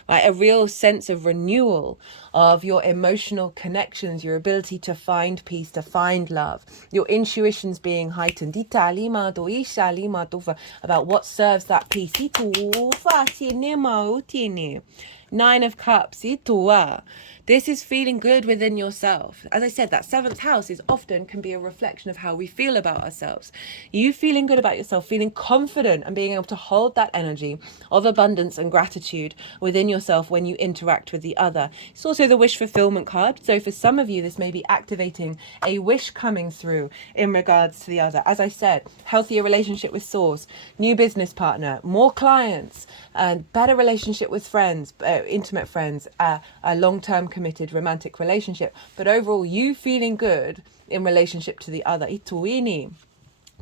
Right, a real sense of renewal of your emotional connections, your ability to find peace, to find love, your intuitions being heightened about what serves that peace. Nine of Cups. This is feeling good within yourself. As I said, that 7th house can be a reflection of how we feel about ourselves. You feeling good about yourself, feeling confident and being able to hold that energy of abundance and gratitude within yourself when you interact with the other. It's also the wish fulfillment card. So for some of you, this may be activating a wish coming through in regards to the other. As I said, healthier relationship with source, new business partner, more clients, and better relationship with friends, intimate friends, a long-term committed romantic relationship. But overall, you feeling good in relationship to the other.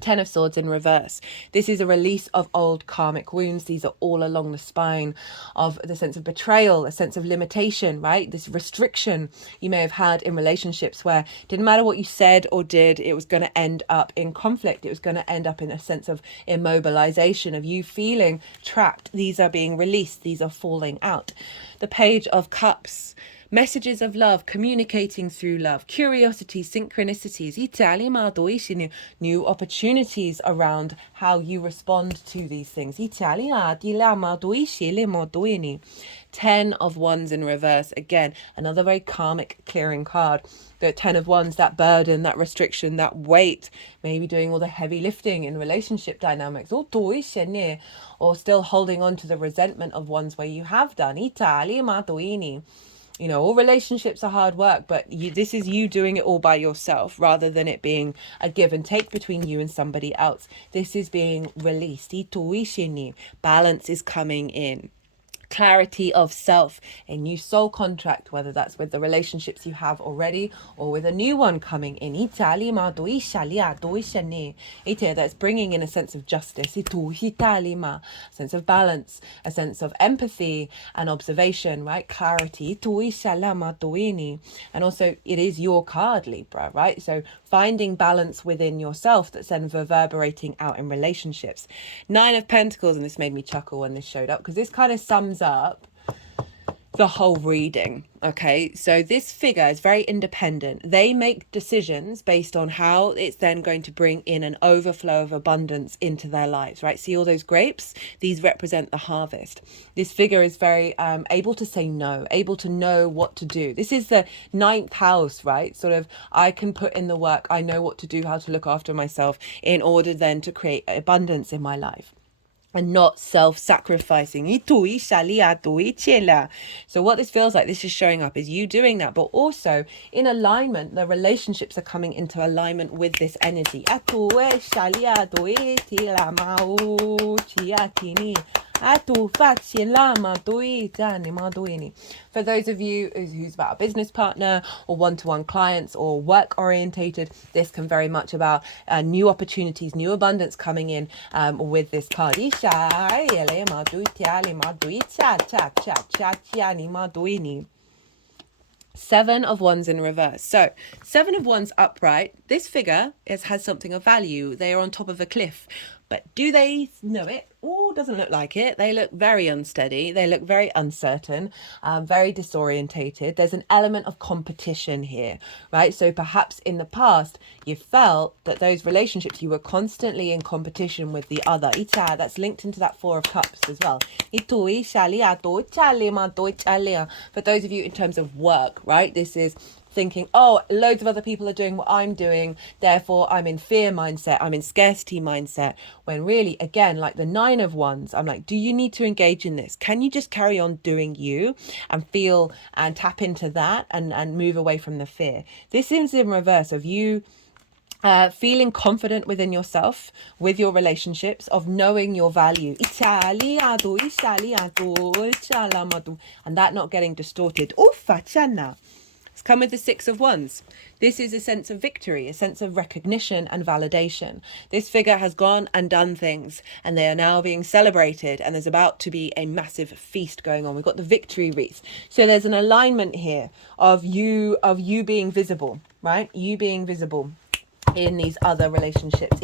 10 of Swords in reverse. This is a release of old karmic wounds. These are all along the spine of the sense of betrayal, a sense of limitation, right? This restriction you may have had in relationships where it didn't matter what you said or did, it was going to end up in conflict. It was going to end up in a sense of immobilization, of you feeling trapped. These are being released. These are falling out. The Page of Cups. Messages of love, communicating through love, curiosity, synchronicities, new opportunities around how you respond to these things. 10 of Wands in reverse. Again, another very karmic clearing card. The 10 of Wands, that burden, that restriction, that weight, maybe doing all the heavy lifting in relationship dynamics, or still holding on to the resentment of ones where you have done. All relationships are hard work, but this is you doing it all by yourself rather than it being a give and take between you and somebody else. This is being released. Balance is coming in. clarity of self, a new soul contract, whether that's with the relationships you have already or with a new one coming in. That's bringing in a sense of justice, a sense of balance, a sense of empathy and observation, right? Clarity. And also it is your card, Libra, right? So finding balance within yourself that's then reverberating out in relationships. 9 of Pentacles, and this made me chuckle when this showed up because this kind of sums up the whole reading. Okay, so this figure is very independent. They make decisions based on how it's then going to bring in an overflow of abundance into their lives, right? See all those grapes? These represent the harvest. This figure is very able to say no, able to know what to do. This is the 9th house, right? Sort of, I can put in the work. I know what to do, how to look after myself in order then to create abundance in my life. And not self-sacrificing. So what this feels like, this is showing up, is you doing that, but also in alignment, the relationships are coming into alignment with this energy. For those of you who's about a business partner or one-to-one clients or work orientated, this can very much about new opportunities, new abundance coming in with this card. Seven of Wands in reverse. So 7 of Wands upright. This figure has something of value. They are on top of a cliff. But do they know it? Oh, doesn't look like it. They look very unsteady. They look very uncertain, very disorientated. There's an element of competition here, right? So perhaps in the past, you felt that those relationships, you were constantly in competition with the other. That's linked into that 4 of Cups as well. For those of you in terms of work, right? This is thinking, oh, loads of other people are doing what I'm doing, therefore I'm in fear mindset, I'm in scarcity mindset, when really, again, like the 9 of Wands, I'm like, do you need to engage in this? Can you just carry on doing you and feel and tap into that and move away from the fear? This is in reverse of you feeling confident within yourself, with your relationships, of knowing your value. And that not getting distorted. It's come with the 6 of Wands. This is a sense of victory, a sense of recognition and validation. This figure has gone and done things, and they are now being celebrated, and there's about to be a massive feast going on. We've got the victory wreath. So there's an alignment here of you being visible, right? You being visible in these other relationships.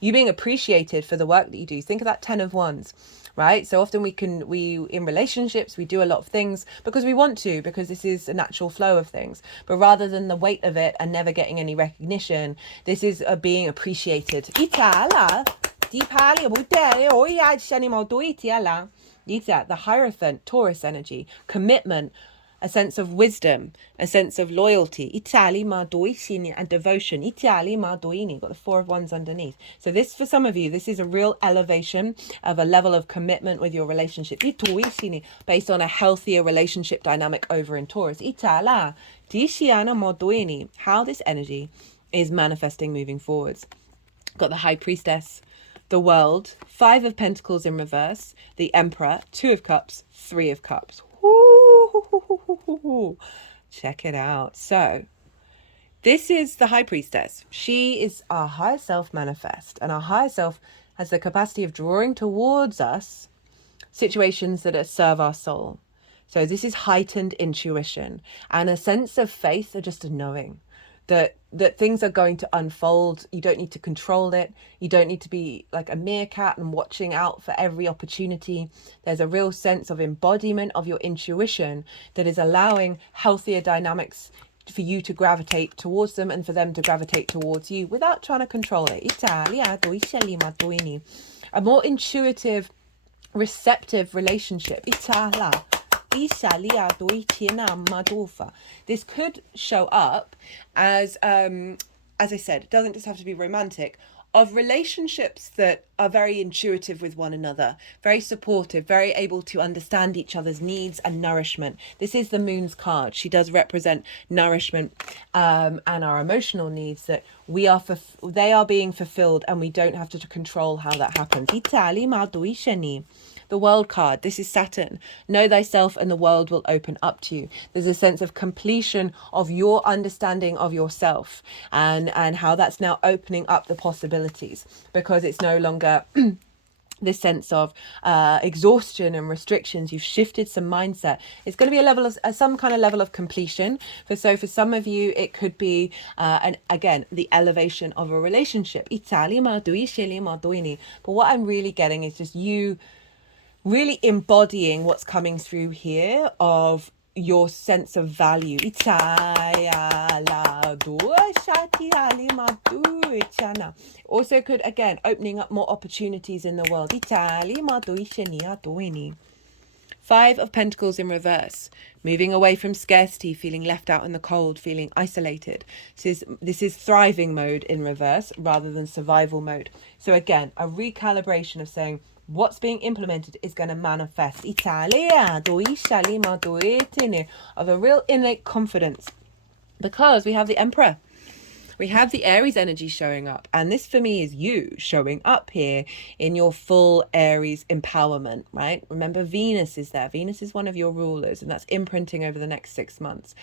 You being appreciated for the work that you do. Think of that 10 of Wands. Right? So often we in relationships, we do a lot of things because we want to, because this is a natural flow of things. But rather than the weight of it and never getting any recognition, this is being appreciated. The Hierophant, Taurus energy, commitment, a sense of wisdom, a sense of loyalty, and devotion. Got the 4 of Wands underneath. So this, for some of you, this is a real elevation of a level of commitment with your relationship, based on a healthier relationship dynamic over in Taurus. How this energy is manifesting moving forwards. Got the High Priestess, the World, 5 of Pentacles in reverse, the Emperor, 2 of Cups, 3 of Cups. Check it out. So this is the High Priestess. She is our higher self manifest, and our higher self has the capacity of drawing towards us situations that serve our soul. So this is heightened intuition and a sense of faith, or just a knowing that things are going to unfold. You don't need to control it. You don't need to be like a meerkat and watching out for every opportunity. There's a real sense of embodiment of your intuition that is allowing healthier dynamics for you to gravitate towards them and for them to gravitate towards you without trying to control it. A more intuitive, receptive relationship. This could show up as I said, it doesn't just have to be romantic, of relationships that are very intuitive with one another, very supportive, very able to understand each other's needs and nourishment. This is the Moon's card. She does represent nourishment and our emotional needs, that they are being fulfilled and we don't have to control how that happens. the World card. This is Saturn. Know thyself and the world will open up to you. There's a sense of completion of your understanding of yourself, and how that's now opening up the possibilities, because it's no longer this sense of exhaustion and restrictions. You've shifted some mindset. It's going to be a level of some kind of level of completion. For some of you, it could be again the elevation of a relationship. But what I'm really getting is just you really embodying what's coming through here of your sense of value. Also could, again, opening up more opportunities in the world. 5 of Pentacles in reverse, moving away from scarcity, feeling left out in the cold, feeling isolated. This is thriving mode in reverse rather than survival mode. So again, a recalibration of saying, what's being implemented is going to manifest of a real innate confidence, because we have the Emperor. We have the Aries energy showing up, and this for me is you showing up here in your full Aries empowerment, right? Remember, Venus is there. Venus is one of your rulers, and that's imprinting over the next 6 months.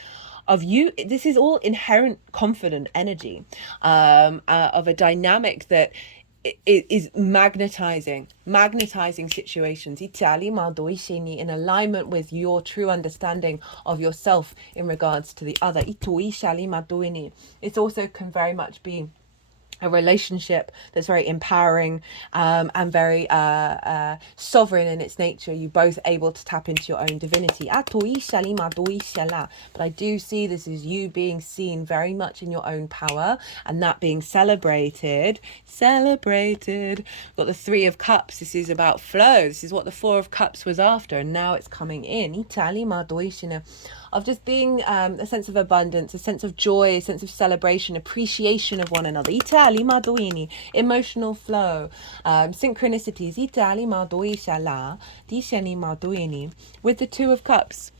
Of you, this is all inherent confident energy of a dynamic that is magnetizing situations in alignment with your true understanding of yourself in regards to the other. It also can very much be a relationship that's very empowering and very sovereign in its nature. You both able to tap into your own divinity. But I do see this as you being seen very much in your own power, and that being celebrated. Got the 3 of Cups. This is about flow. This is what the 4 of Cups was after, and now it's coming in. Of just being a sense of abundance, a sense of joy, a sense of celebration, appreciation of one another. Emotional flow, synchronicities. With the 2 of Cups.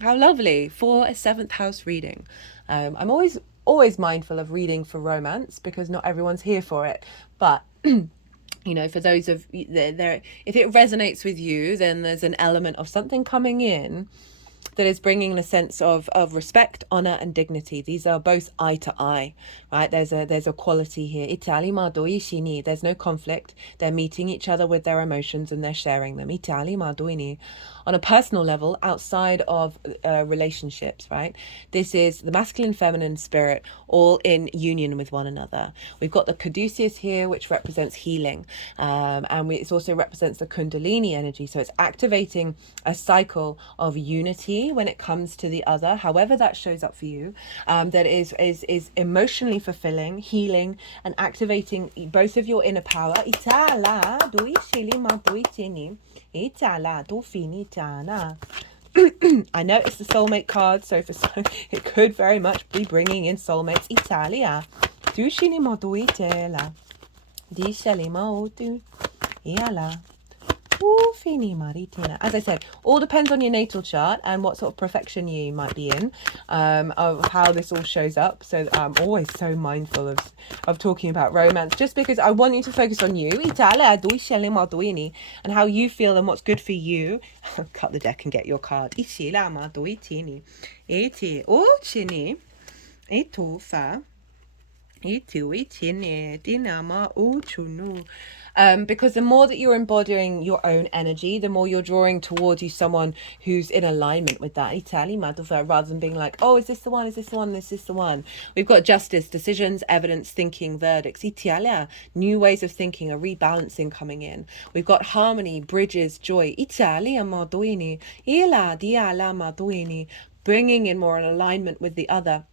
How lovely for a 7th house reading. I'm always mindful of reading for romance, because not everyone's here for it. But for those of there, if it resonates with you, then there's an element of something coming in that is bringing a sense of respect, honor, and dignity. These are both eye to eye, right? There's a quality here. There's no conflict. They're meeting each other with their emotions and they're sharing them. On a personal level, outside of relationships, right? This is the masculine, feminine spirit, all in union with one another. We've got the caduceus here, which represents healing. And it also represents the kundalini energy. So it's activating a cycle of unity when it comes to the other, however that shows up for you, that is emotionally fulfilling, healing, and activating both of your inner power. I know it's the soulmate card, so for some, it could very much be bringing in soulmates. Italia. As I said, all depends on your natal chart and what sort of perfection you might be in, of how this all shows up. So I'm always so mindful of talking about romance, just because I want you to focus on you and how you feel and what's good for you. Cut the deck and get your card. Because the more that you're embodying your own energy, the more you're drawing towards you someone who's in alignment with that. Rather than being like, oh, is this the one? Is this the one? Is this the one? We've got justice, decisions, evidence, thinking, verdicts. New ways of thinking, a rebalancing coming in. We've got harmony, bridges, joy. Bringing in more in alignment with the other.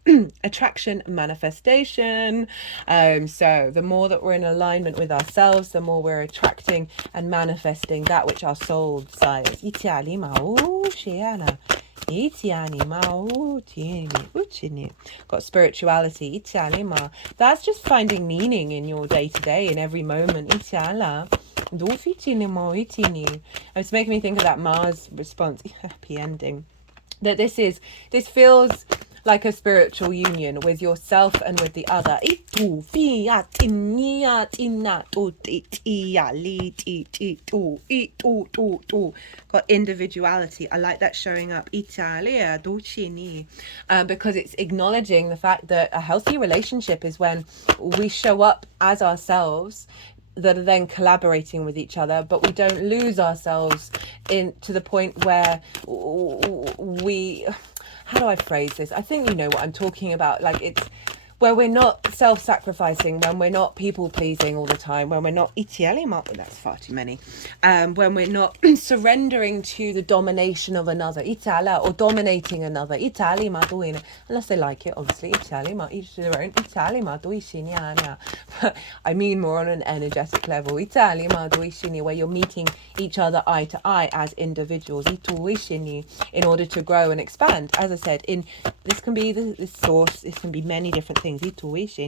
Attraction, manifestation. So the more that we're in alignment with ourselves, the more we're attracting and manifesting that which our soul desires. Got spirituality. That's just finding meaning in your day-to-day, in every moment. It's making me think of that Mars response. Happy ending. That this feels like a spiritual union with yourself and with the other. Got individuality. I like that showing up. Because it's acknowledging the fact that a healthy relationship is when we show up as ourselves, that are then collaborating with each other, but we don't lose ourselves in to the point where we, how do I phrase this? I think you know what I'm talking about. Like, it's where we're not self-sacrificing, when we're not people-pleasing all the time, when we're not that's far too many, when we're not surrendering to the domination of another, or dominating another, unless they like it, obviously, each to their own, but I mean more on an energetic level, where you're meeting each other eye to eye as individuals, in order to grow and expand. As I said, this can be the source, this can be many different things. What's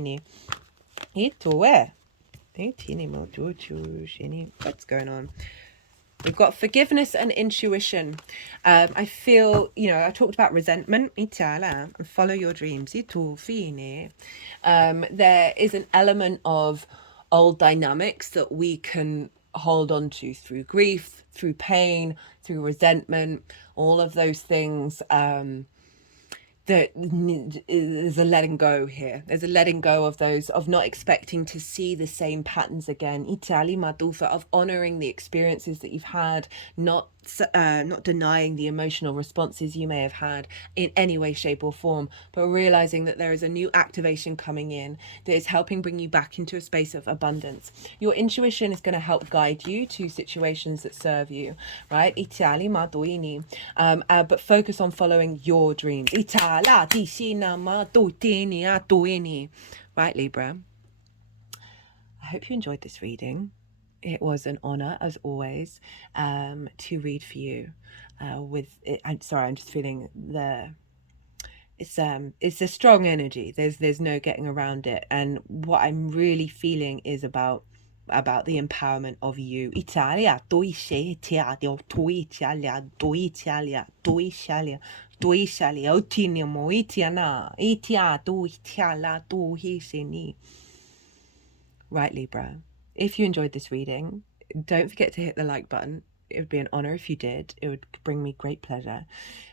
going on? We've got forgiveness and intuition. I feel, I talked about resentment. And follow your dreams. There is an element of old dynamics that we can hold on to through grief, through pain, through resentment, all of those things. There's a letting go here. There's a letting go of those, of not expecting to see the same patterns again. Of honoring the experiences that you've had, not denying the emotional responses you may have had in any way, shape or form, but realizing that there is a new activation coming in that is helping bring you back into a space of abundance. Your intuition is going to help guide you to situations that serve you, right? But focus on following your dreams. Right, Libra? I hope you enjoyed this reading. It was an honor, as always, to read for you. I'm sorry, I'm just feeling it's a strong energy. There's no getting around it. And what I'm really feeling is about the empowerment of you. Italia, Right, Libra. If you enjoyed this reading, don't forget to hit the like button. It would be an honor if you did. It would bring me great pleasure.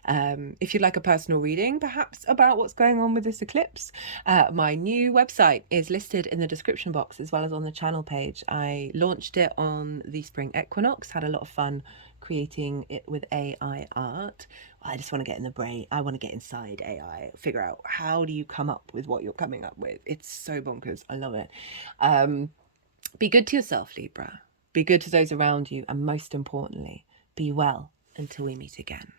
If you'd like a personal reading, perhaps about what's going on with this eclipse, my new website is listed in the description box as well as on the channel page. I launched it on the spring equinox, had a lot of fun creating it with AI art. I just want to get in the brain. I want to get inside AI, figure out how do you come up with what you're coming up with. It's so bonkers. I love it. Be good to yourself, Libra. Be good to those around you. And most importantly, be well until we meet again.